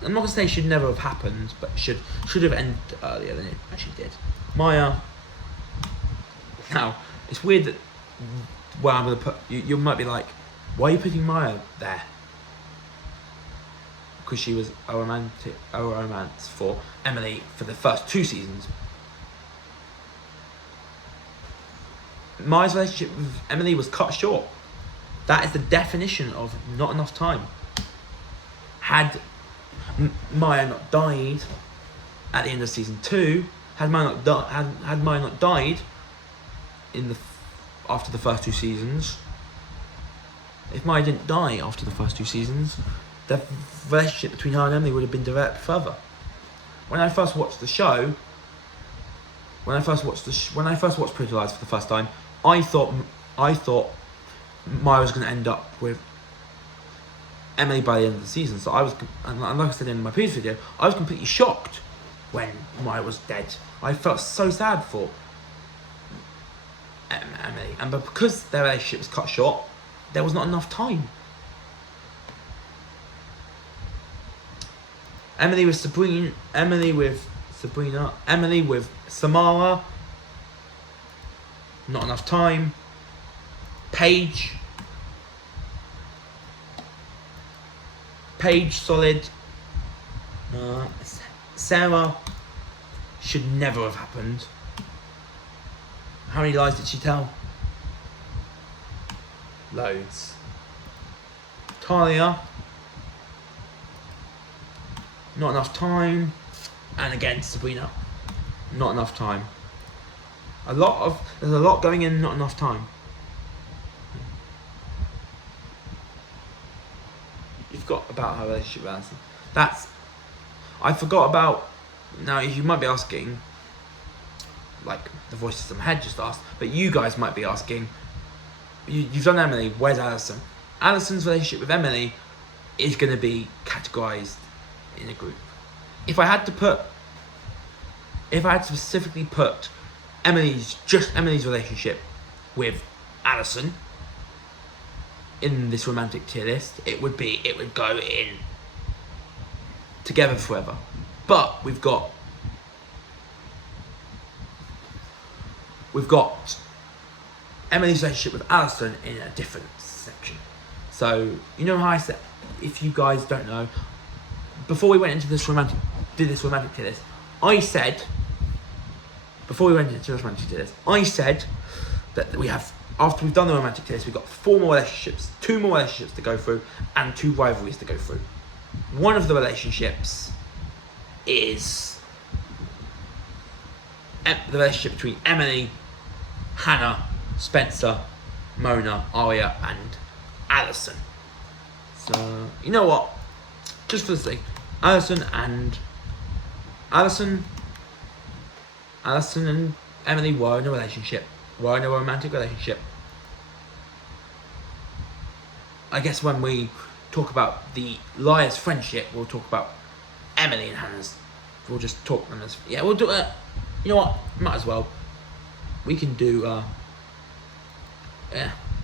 not gonna say should never have happened, but should have ended earlier than it actually did. Maya. Now it's weird that where I'm gonna put you might be like, why are you putting Maya there? Because she was a romance for Emily for the first 2 seasons. Maya's relationship with Emily was cut short. That is the definition of not enough time. Had Maya not died at the end of season 2, had Maya not died after the first 2 seasons, if Maya didn't die after the first 2 seasons, the relationship between her and Emily would have been developed further. When I first watched the show, when I first watched Pretty Lies for the first time, I thought Maya was going to end up with Emily by the end of the season. So I was, and like I said in my previous video, I was completely shocked when Maya was dead. I felt so sad for Emily, and because their relationship was cut short, there was not enough time. Emily with Sabrina, Emily with Samara, not enough time. Paige, solid. Sarah should never have happened. How many lies did she tell? Loads. Talia, not enough time. And again, Sabrina, not enough time. There's a lot going in, not enough time. You forgot about her relationship with Alison. I forgot about. Now you might be asking, like the voices in my head just asked, but you guys might be asking, you've done Emily, where's Alison? Alison's relationship with Emily is going to be categorised in a group. If I had to specifically put Emily's relationship with Alison in this romantic tier list, it would go in Together Forever. But we've got Emily's relationship with Alison in a different section. So you know how I said, if you guys don't know, before we went into this romantic tier list, I said that we have, after we've done the romantic tier list, we've got 2 more relationships to go through, and 2 rivalries to go through. One of the relationships is the relationship between Emily, Hanna, Spencer, Mona, Aria, and Alison. So you know what? Just for the sake, Alison and Emily were in a romantic relationship. I guess when we talk about the liars' friendship, we'll talk about Emily and Hannah's. We'll just talk them as, we'll do it. You know what? Might as well. We can do.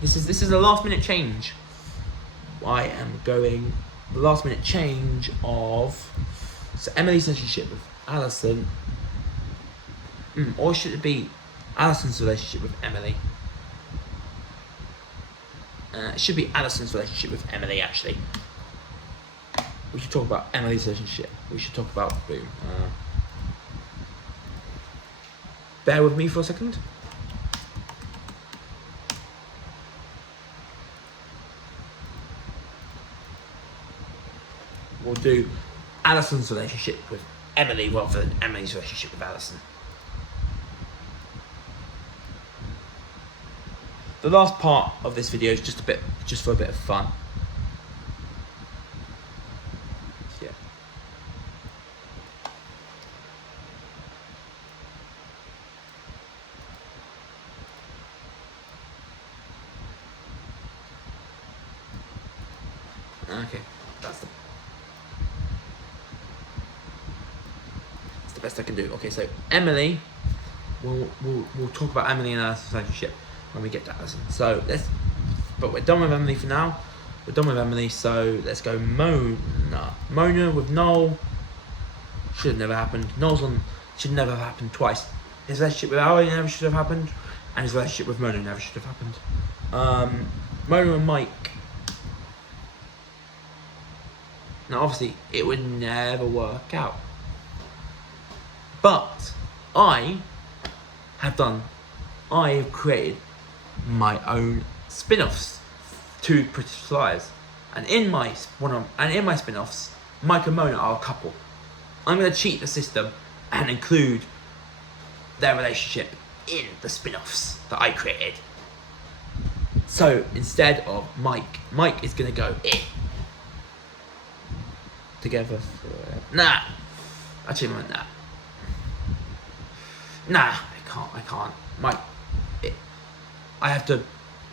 This is a last minute change. I am going the last minute change of Emily's relationship with Alison. Or should it be Alison's relationship with Emily? It should be Alison's relationship with Emily, actually. We should talk about Emily's relationship. We should talk about boom. Bear with me for a second. We'll do Alison's relationship with Emily rather than Emily's relationship with Alison. The last part of this video is just for a bit of fun. Okay, that's the best I can do. Okay, so Emily, we'll talk about Emily and Alison's relationship when we get to Alison. So but we're done with Emily for now. We're done with Emily, so let's go Mona. Mona with Noel should have never happened. Should never have happened twice. His relationship with Aria never should have happened, and his relationship with Mona never should have happened. Mona and Mike. Now, obviously, it would never work out. But I have created my own spin-offs to Pretty Liars, and in my spin-offs, Mike and Mona are a couple. I'm going to cheat the system and include their relationship in the spin-offs that I created. So instead of Mike is going to go in. Together forever. Nah. Actually, nah. Nah, I can't. I have to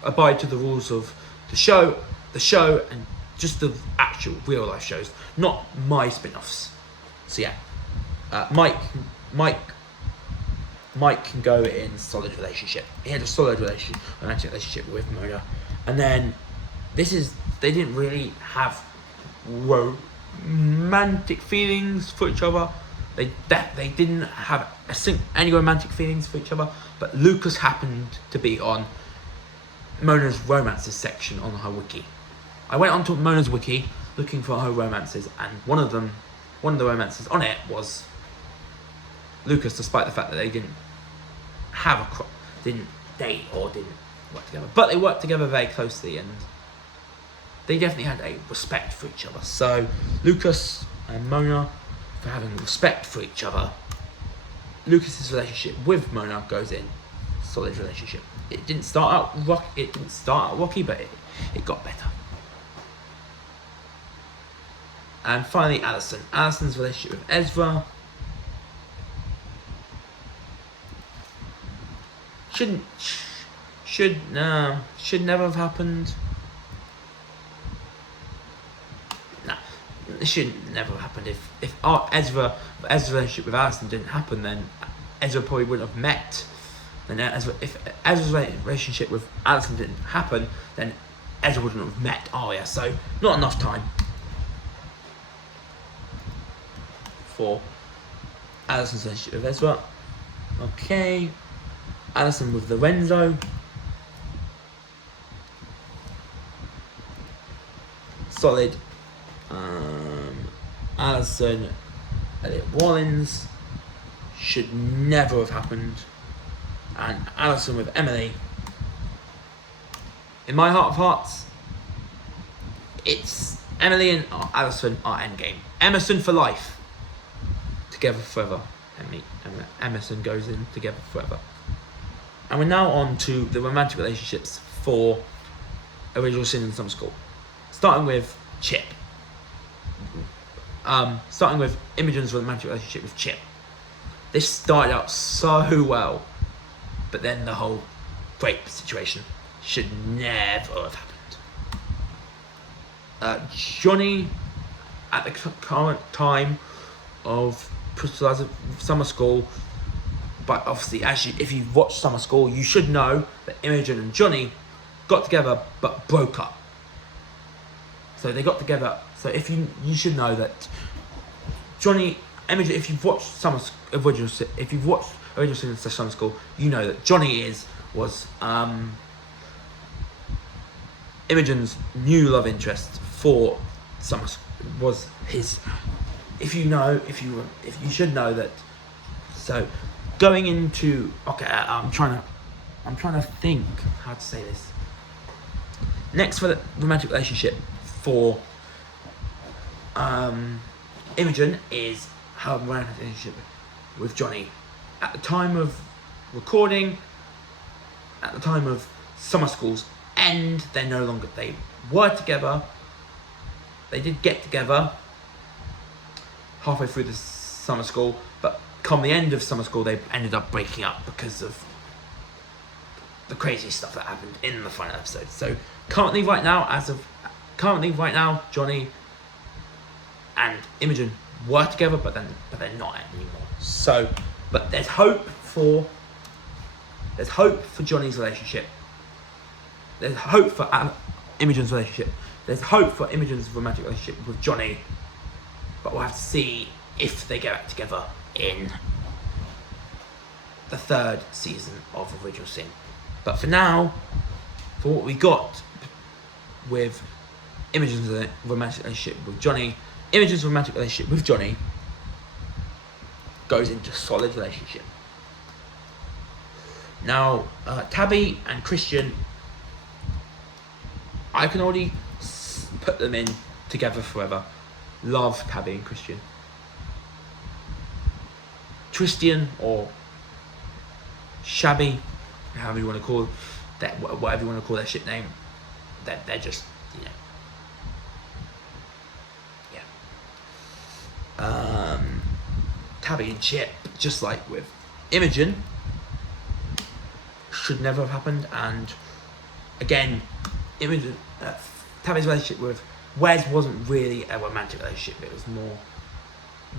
abide to the rules of the show, and just the actual real life shows, not my spin-offs. So yeah, Mike can go in solid relationship. He had a solid romantic relationship with Mona, and then they didn't really have romantic feelings for each other. They didn't have any romantic feelings for each other. But Lucas happened to be on Mona's romances section on her wiki. I went onto Mona's wiki looking for her romances, and one of the romances on it was Lucas, despite the fact that they didn't date or didn't work together, but they worked together very closely, and they definitely had a respect for each other. So Lucas and Mona, for having respect for each other, Lucas's relationship with Mona goes in solid relationship. It didn't start out rocky, but it got better. And finally, Alison. Alison's relationship with Ezra should never have happened. Nah, it should never have happened. If Ezra's relationship with Alison didn't happen, then Ezra probably wouldn't have met. And if Ezra's relationship with Alison didn't happen, then Ezra wouldn't have met Aria. So not enough time for Alison's relationship with Ezra. Okay, Alison with Lorenzo. Solid. Alison, Elliot Wallins should never have happened. And Alison with Emily, in my heart of hearts, it's Emily and Alison are endgame. Emerson for life. Together forever. Emerson goes in together forever. And we're now on to the romantic relationships for Original Sin in Summer School. Starting with Chip. Starting with Imogen's romantic relationship with Chip. This started out so well, but then the whole rape situation should never have happened. Johnny, at the current time of Summer School, but obviously, if you've watched Summer School, you should know that Imogen and Johnny got together but broke up. So they got together. So you should know that Imogen, if you've watched Original Sin Summer School, you know that Johnny was Imogen's new love interest for Summer School. Was his. You should know that. So going into I'm trying to think how to say this. Next, for the romantic relationship for Imogen is her romantic relationship with Johnny. At the time of recording, at the time of Summer School's end, they were together. They did get together halfway through the Summer School, but come the end of Summer School, they ended up breaking up because of the crazy stuff that happened in the final episode. So currently, right now, as of currently, right now, Johnny and Imogen were together, but they're not anymore. So, but there's hope for Johnny's relationship. There's hope for Imogen's relationship. There's hope for Imogen's romantic relationship with Johnny, but we'll have to see if they get back together in the 3rd season of Original Sin. But for now, for what we got with Imogen's romantic relationship with Johnny, Imogen's romantic relationship with Johnny goes into solid relationship. Now, Tabby and Christian, I can already put them in together forever. Love Tabby and Christian. Tristan or Shabby, however you want to call that, whatever you want to call their ship name, they're just, Tabby and Chip, just like with Imogen, should never have happened. And again, Imogen, Tabby's relationship with Wes wasn't really a romantic relationship. It was more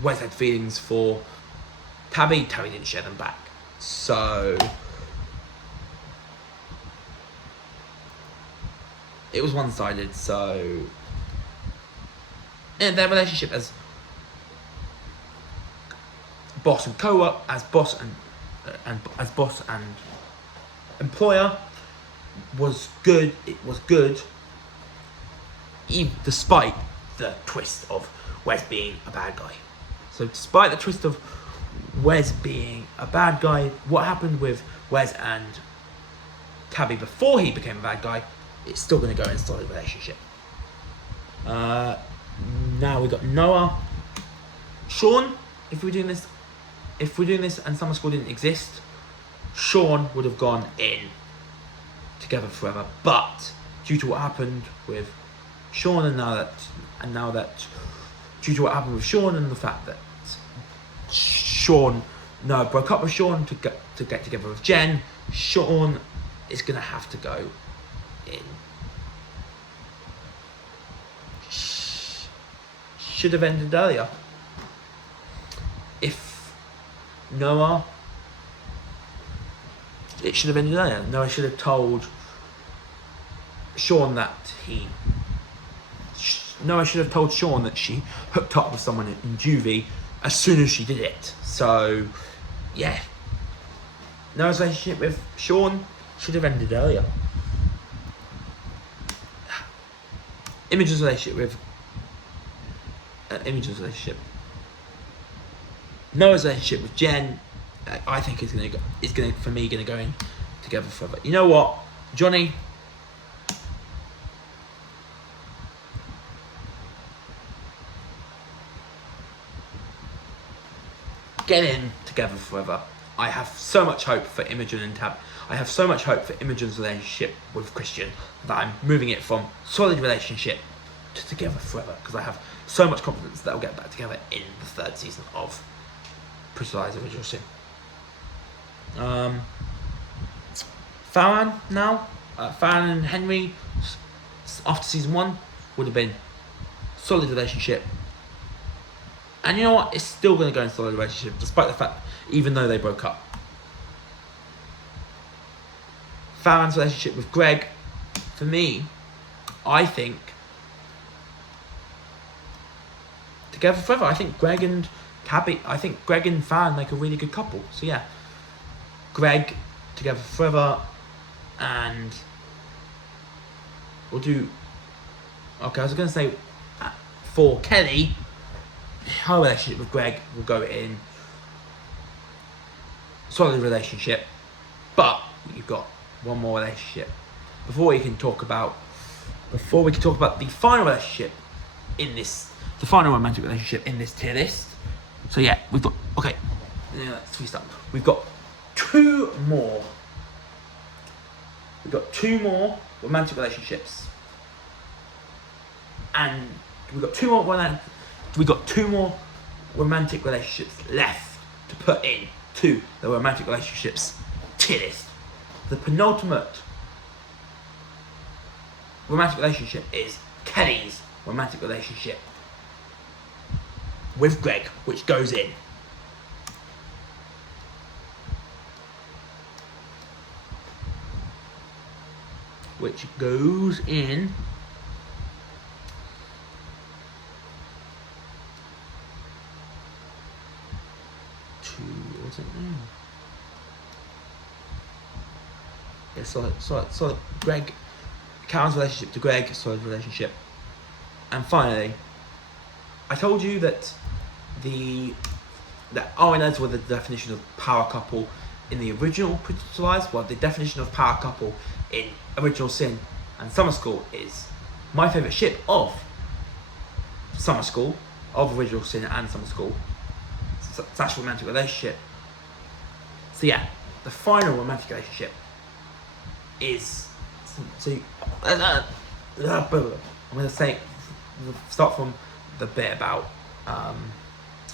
Wes had feelings for Tabby. Tabby didn't share them back. So it was one-sided. So in their relationship as boss and co-op, as boss and employer, was good. It was good, even despite the twist of Wes being a bad guy. So despite the twist of Wes being a bad guy, what happened with Wes and Tabby before he became a bad guy, it's still going to go in a solid relationship. Now we got Noa, Sean. If we're doing this and Summer School didn't exist, Sean would have gone in together forever. But due to what happened with Sean, and now that due to what happened with Sean and the fact that Noa broke up with Sean to get together with Jen, Sean is gonna have to go in. Should have ended earlier. It should have ended earlier. Noa should have told Sean that Noa should have told Sean that she hooked up with someone in juvie as soon as she did it. So, yeah. Noah's relationship with Sean should have ended earlier. Imogen's relationship. Noah's relationship with Jen, I think is gonna go in together forever. You know what, Johnny? Get in together forever. I have so much hope for Imogen and Tab. I have so much hope for Imogen's relationship with Christian that I'm moving it from solid relationship to together forever, because I have so much confidence that they'll get back together in the 3rd season of Precise Original Sin. Faran now. Faran and Henry, after season 1, would have been solid relationship. And you know what? It's still going to go in solid relationship, despite the fact, even though they broke up. Faran's relationship with Greg, for me, I think, together forever. I think Greg and Faran make a really good couple. So yeah, Greg together forever, and we'll do. Okay, I was going to say for Kelly, her relationship with Greg will go in solid relationship, but you've got one more relationship before we can talk about the final relationship in this, the final romantic relationship in this tier list. So yeah, we've got, okay, let's restart. We've got two more romantic relationships, and we've got two more romantic relationships left to put in to the romantic relationships tier list. The penultimate romantic relationship is Kelly's romantic relationship with Greg, which goes in. Which goes in to, what's it now? Yeah, solid. Greg, Karen's relationship to Greg, solid relationship. And finally, I told you that RNAs were the definition of power couple in the original Pretty Lies. Well, the definition of power couple in Original Sin and Summer School is my favourite ship of Summer School, of Original Sin and Summer School. Slash romantic relationship. So yeah, the final romantic relationship is. So I'm going to start from the bit about Aria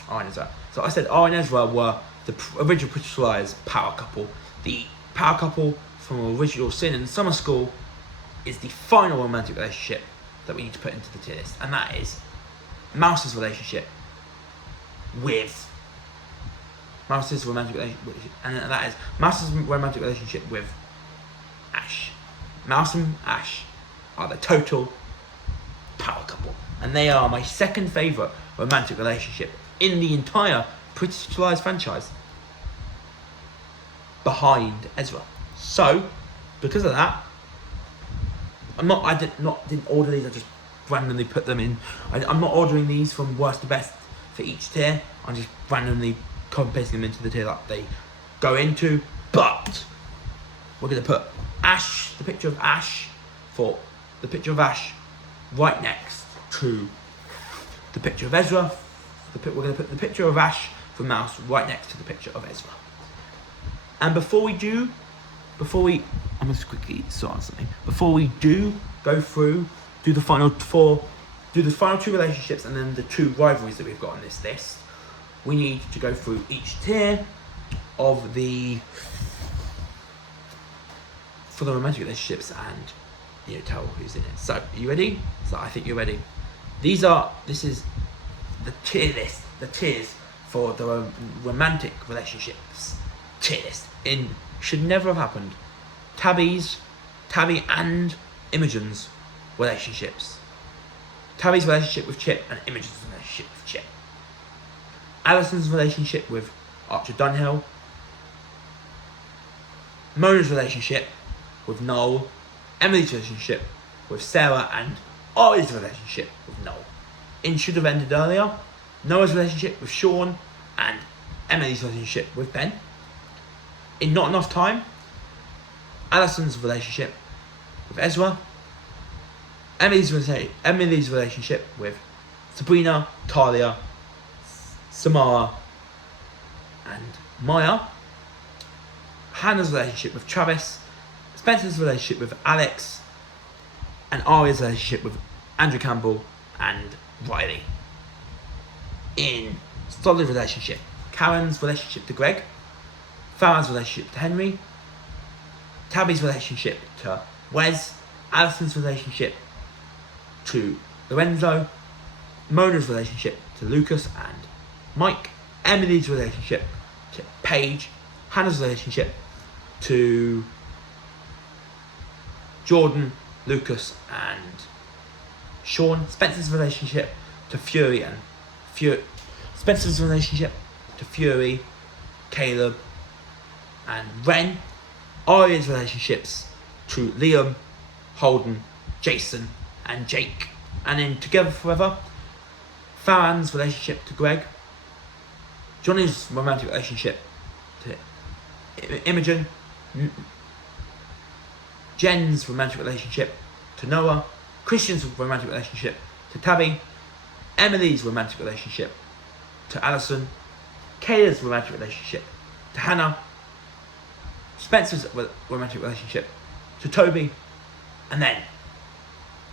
and Ezra. So I said Aria and Ezra were the original Pretty Lies power couple. The power couple from Original Sin and Summer School is the final romantic relationship that we need to put into the tier list, and that is Mouse's relationship with Mouse's romantic relationship, and that is Mouse's romantic relationship with Ash. Mouse and Ash are the total power couple, and they are my second favourite romantic relationship in the entire Pretty Lies franchise, behind Ezra. So, because of that, I didn't order these. I just randomly put them in. I'm not ordering these from worst to best for each tier. I'm just randomly pasting them into the tier that they go into. But we're gonna put Ash, the picture of Ash, right next to the picture of Ezra. We're gonna put the picture of Ash from Mouse right next to the picture of Ezra. And before we I'm just quickly sort out something. Before we do go through, do the final two relationships and then the two rivalries that we've got on this list, we need to go through each tier of for the romantic relationships and tell who's in it. So, are you ready? So I think you're ready. This is the tier list, the tiers for the romantic relationships tier list. Should never have happened. Tabby and Imogen's relationships. Tabby's relationship with Chip and Imogen's relationship with Chip. Alison's relationship with Archer Dunhill. Mona's relationship with Noel. Emily's relationship with Sarah, and Ari's relationship with Noel. In Should Have Ended Earlier, Noah's relationship with Sean and Emily's relationship with Ben. In Not Enough Time, Alison's relationship with Ezra. Emily's relationship with Sabrina, Talia, Samara, and Maya. Hannah's relationship with Travis. Spencer's relationship with Alex, and Aria's relationship with Andrew Campbell and Riley. In Solid Relationship, Karen's relationship to Greg, Faran's relationship to Henry, Tabby's relationship to Wes, Alison's relationship to Lorenzo, Mona's relationship to Lucas and Mike, Emily's relationship to Paige, Hannah's relationship to Jordan, Lucas and Sean, Spencer's relationship to Fury, Caleb and Ren, Aria's relationships to Liam, Holden, Jason and Jake, and in Together Forever, Faran's relationship to Greg, Johnny's romantic relationship to Imogen, Jen's romantic relationship to Noah, Christian's romantic relationship to Tabby, Emily's romantic relationship to Alison, Kayla's romantic relationship to Hannah, Spencer's romantic relationship to Toby, and then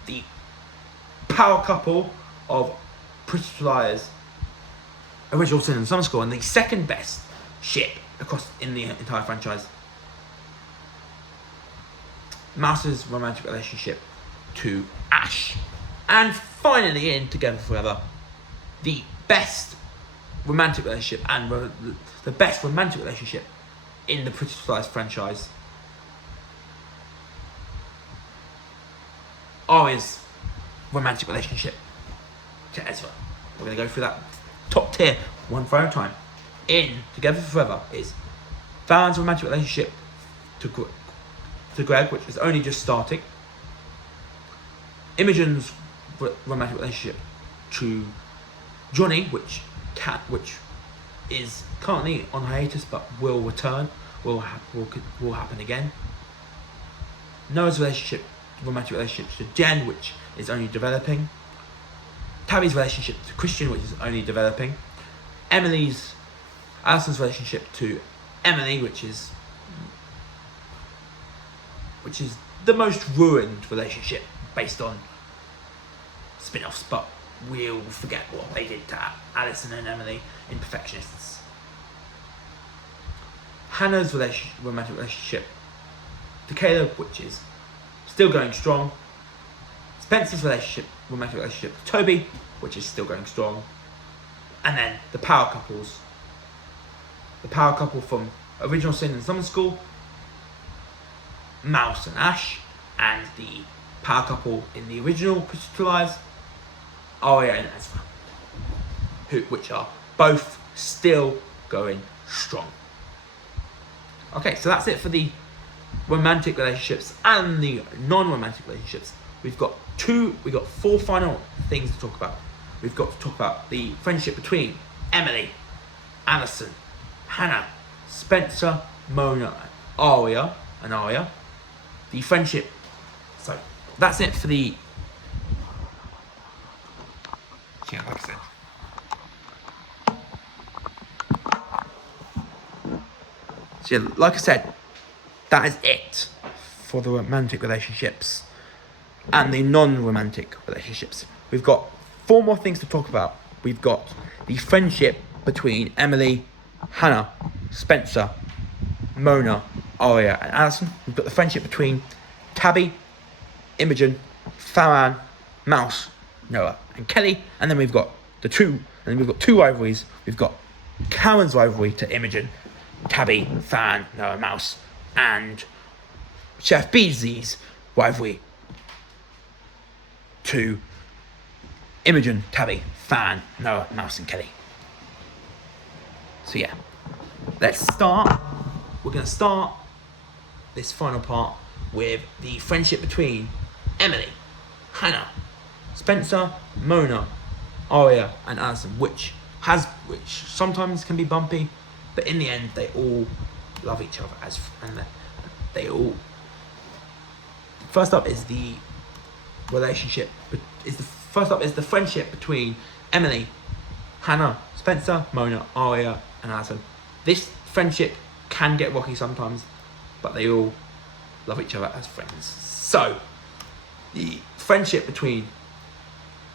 the power couple of Pretty Liars, Original Sin and Summer School, and the second best ship in the entire franchise, Mouse's romantic relationship to Ash. And finally, in Together Forever, the best romantic relationship and the best romantic relationship in the Pretty Lies franchise. Aria's romantic relationship to Ezra. We're going to go through that top tier one final time. In Together Forever is Faran's romantic relationship to Greg, which is only just starting. Imogen's romantic relationship to Johnny, which is currently on hiatus but will return, will happen again. Noah's romantic relationship to Jen, which is only developing. Tabby's relationship to Christian, which is only developing. Alison's relationship to Emily, which is the most ruined relationship based on spin-offs, but we'll forget what they did to Alison and Emily in Perfectionists. Hannah's romantic relationship to Caleb, which is still going strong. Spencer's romantic relationship to Toby, which is still going strong. And then the power couple from Original Sin and Summer School, Mouse and Ash, and the power couple in the original Pretty Lies, Aria and Ezra, which are both still going strong. Okay, so that's it for the romantic relationships and the non-romantic relationships. We've got four final things to talk about. We've got to talk about the friendship between Emily, Alison, Hannah, Spencer, Mona, Aria. The friendship. So that's it for the. Yeah, like I said. So yeah, like I said, that is it for the romantic relationships and the non-romantic relationships. We've got four more things to talk about. We've got the friendship between Emily, Hannah, Spencer, Mona, Aria and Alison. We've got the friendship between Tabby, Imogen, Faran, Mouse, Noah and Kelly. And then we've got two rivalries. We've got Karen's rivalry to Imogen, Tabby, Faran, Noah, Mouse, and Chef Beasley's rivalry to Imogen, Tabby, Faran, Noah, Mouse and Kelly. So yeah, let's start. We're going to start this final part with the friendship between Emily, Hannah, Spencer, Mona, Aria and Alison, which sometimes can be bumpy, but in the end they all love each other they all. First up is the friendship between Emily, Hannah, Spencer, Mona, Aria and Alison. This friendship can get rocky sometimes, but they all love each other as friends. So, the friendship between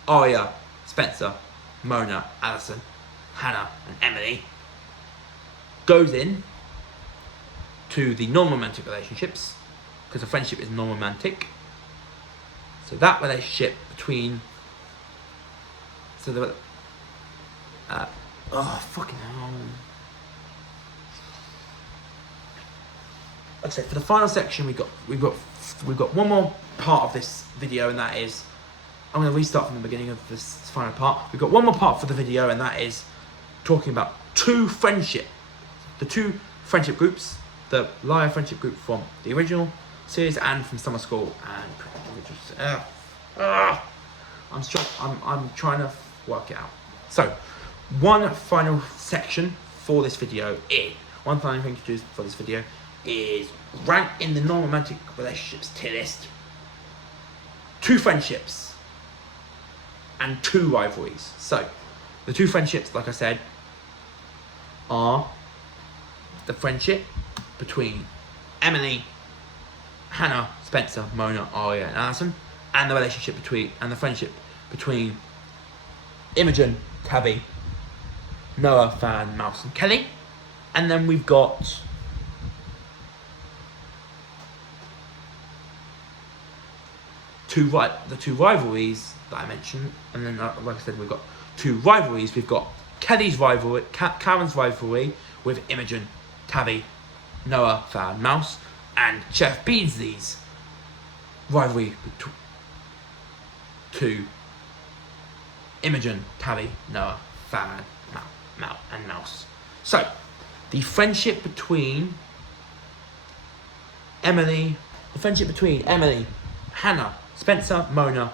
Aria, Spencer, Mona, Alison, Hannah and Emily goes in to the non-romantic relationships, because the friendship is non-romantic. So that relationship between... fucking hell. Okay, for the final section, we've got one more part of this video, and that is, I'm going to restart from the beginning of this final part. We've got one more part for the video, and that is talking about the two friendship groups, the Liar friendship group from the original series and from Summer School, and I'm trying to work it out. So, one final thing to do for this video is rank in the non-romantic relationships tier list 2 friendships and 2 rivalries. So, the 2 friendships, like I said, are the friendship between Emily, Hannah, Spencer, Mona, Aria and Alison, and the friendship between Imogen, Tabby, Noah, Faran, Mouse and Kelly. And then we've got the two rivalries that I mentioned. And then, like I said, we've got 2 rivalries. We've got Kelly's rivalry, Karen's rivalry with Imogen, Tabby, Noa, Faran, Mouse, and Chef Beansley's rivalry to Imogen, Tabby, Noa, Faran, and Mouse. So, the friendship between Emily, Hanna, Spencer, Mona,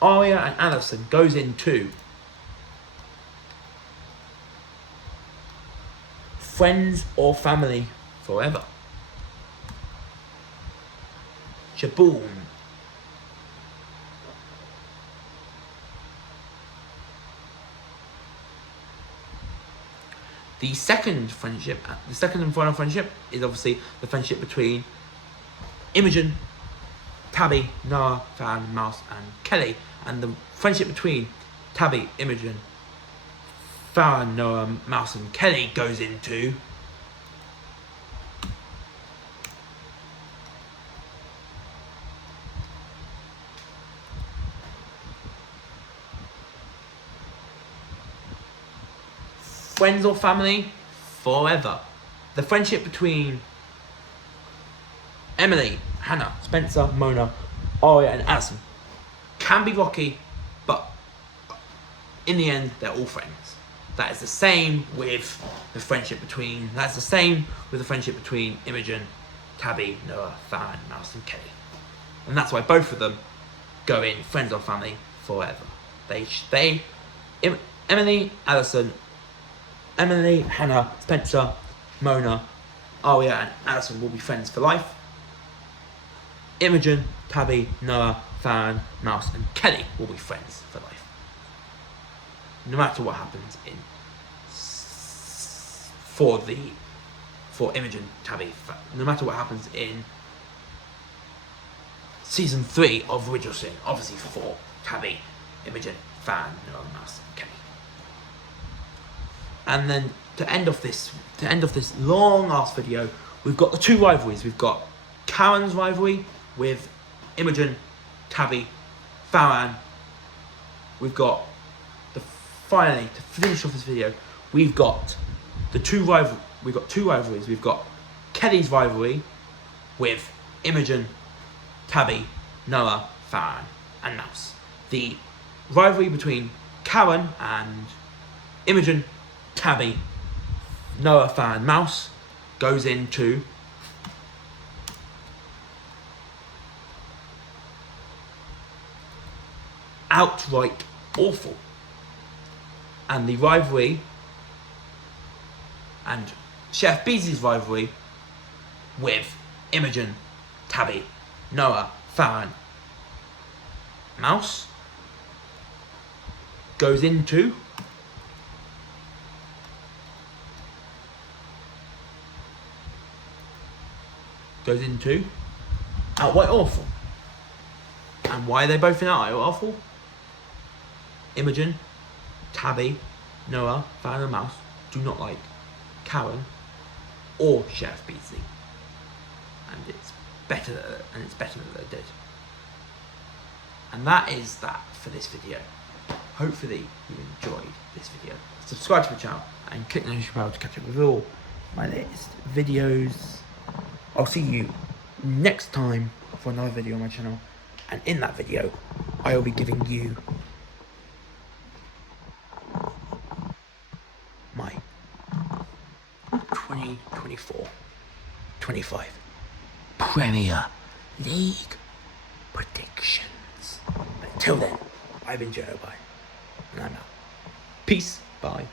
Aria, and Alison goes into friends or family forever. Shaboom. The second and final friendship is obviously the friendship between Imogen, Tabby, Noa, Faran, Mouse, and Kelly. And the friendship between Tabby, Imogen, Faran, Noa, Mouse, and Kelly goes into friends or family forever. The friendship between Emily, Hanna, Spencer, Mona, Aria, and Alison can be rocky, but in the end, they're all friends. That is the same with the friendship between Imogen, Tabby, Noa, Faran, Mouse, and Kelly. And that's why both of them go in friends or family forever. Emily, Hanna, Spencer, Mona, Aria, and Alison will be friends for life. Imogen, Tabby, Noa, Faran, Mouse, and Kelly will be friends for life. No matter what happens for Imogen, Tabby, no matter what happens in season 3 of Original Sin, obviously for Tabby, Imogen, Faran, Noa, Mouse, and Kelly. And then to end off this long ass video, we've got the 2 rivalries. We've got Karen's rivalry with Imogen, Tabby, Faran. We've got finally, to finish off this video, we've got 2 rivalries. We've got Kelly's rivalry with Imogen, Tabby, Noa, Faran, and Mouse. The rivalry between Karen and Imogen, Tabby, Noa, Faran, Mouse goes into outright awful. And the rivalry and Chef Beasley's rivalry with Imogen, Tabby, Noa, Faran, Mouse goes into outright awful. And why are they both in outright awful? Imogen, Tabby, Noa, Faran, and Mouse do not like Karen or Chef Beasley, and it's better that they did. And that is that for this video. Hopefully you enjoyed this video. Subscribe to my channel and click the notification bell to catch up with all my latest videos. I'll see you next time for another video on my channel, and in that video I will be giving you my 2024-25 Premier League predictions. But until then, I've been Joe, and I'm out. Peace, bye.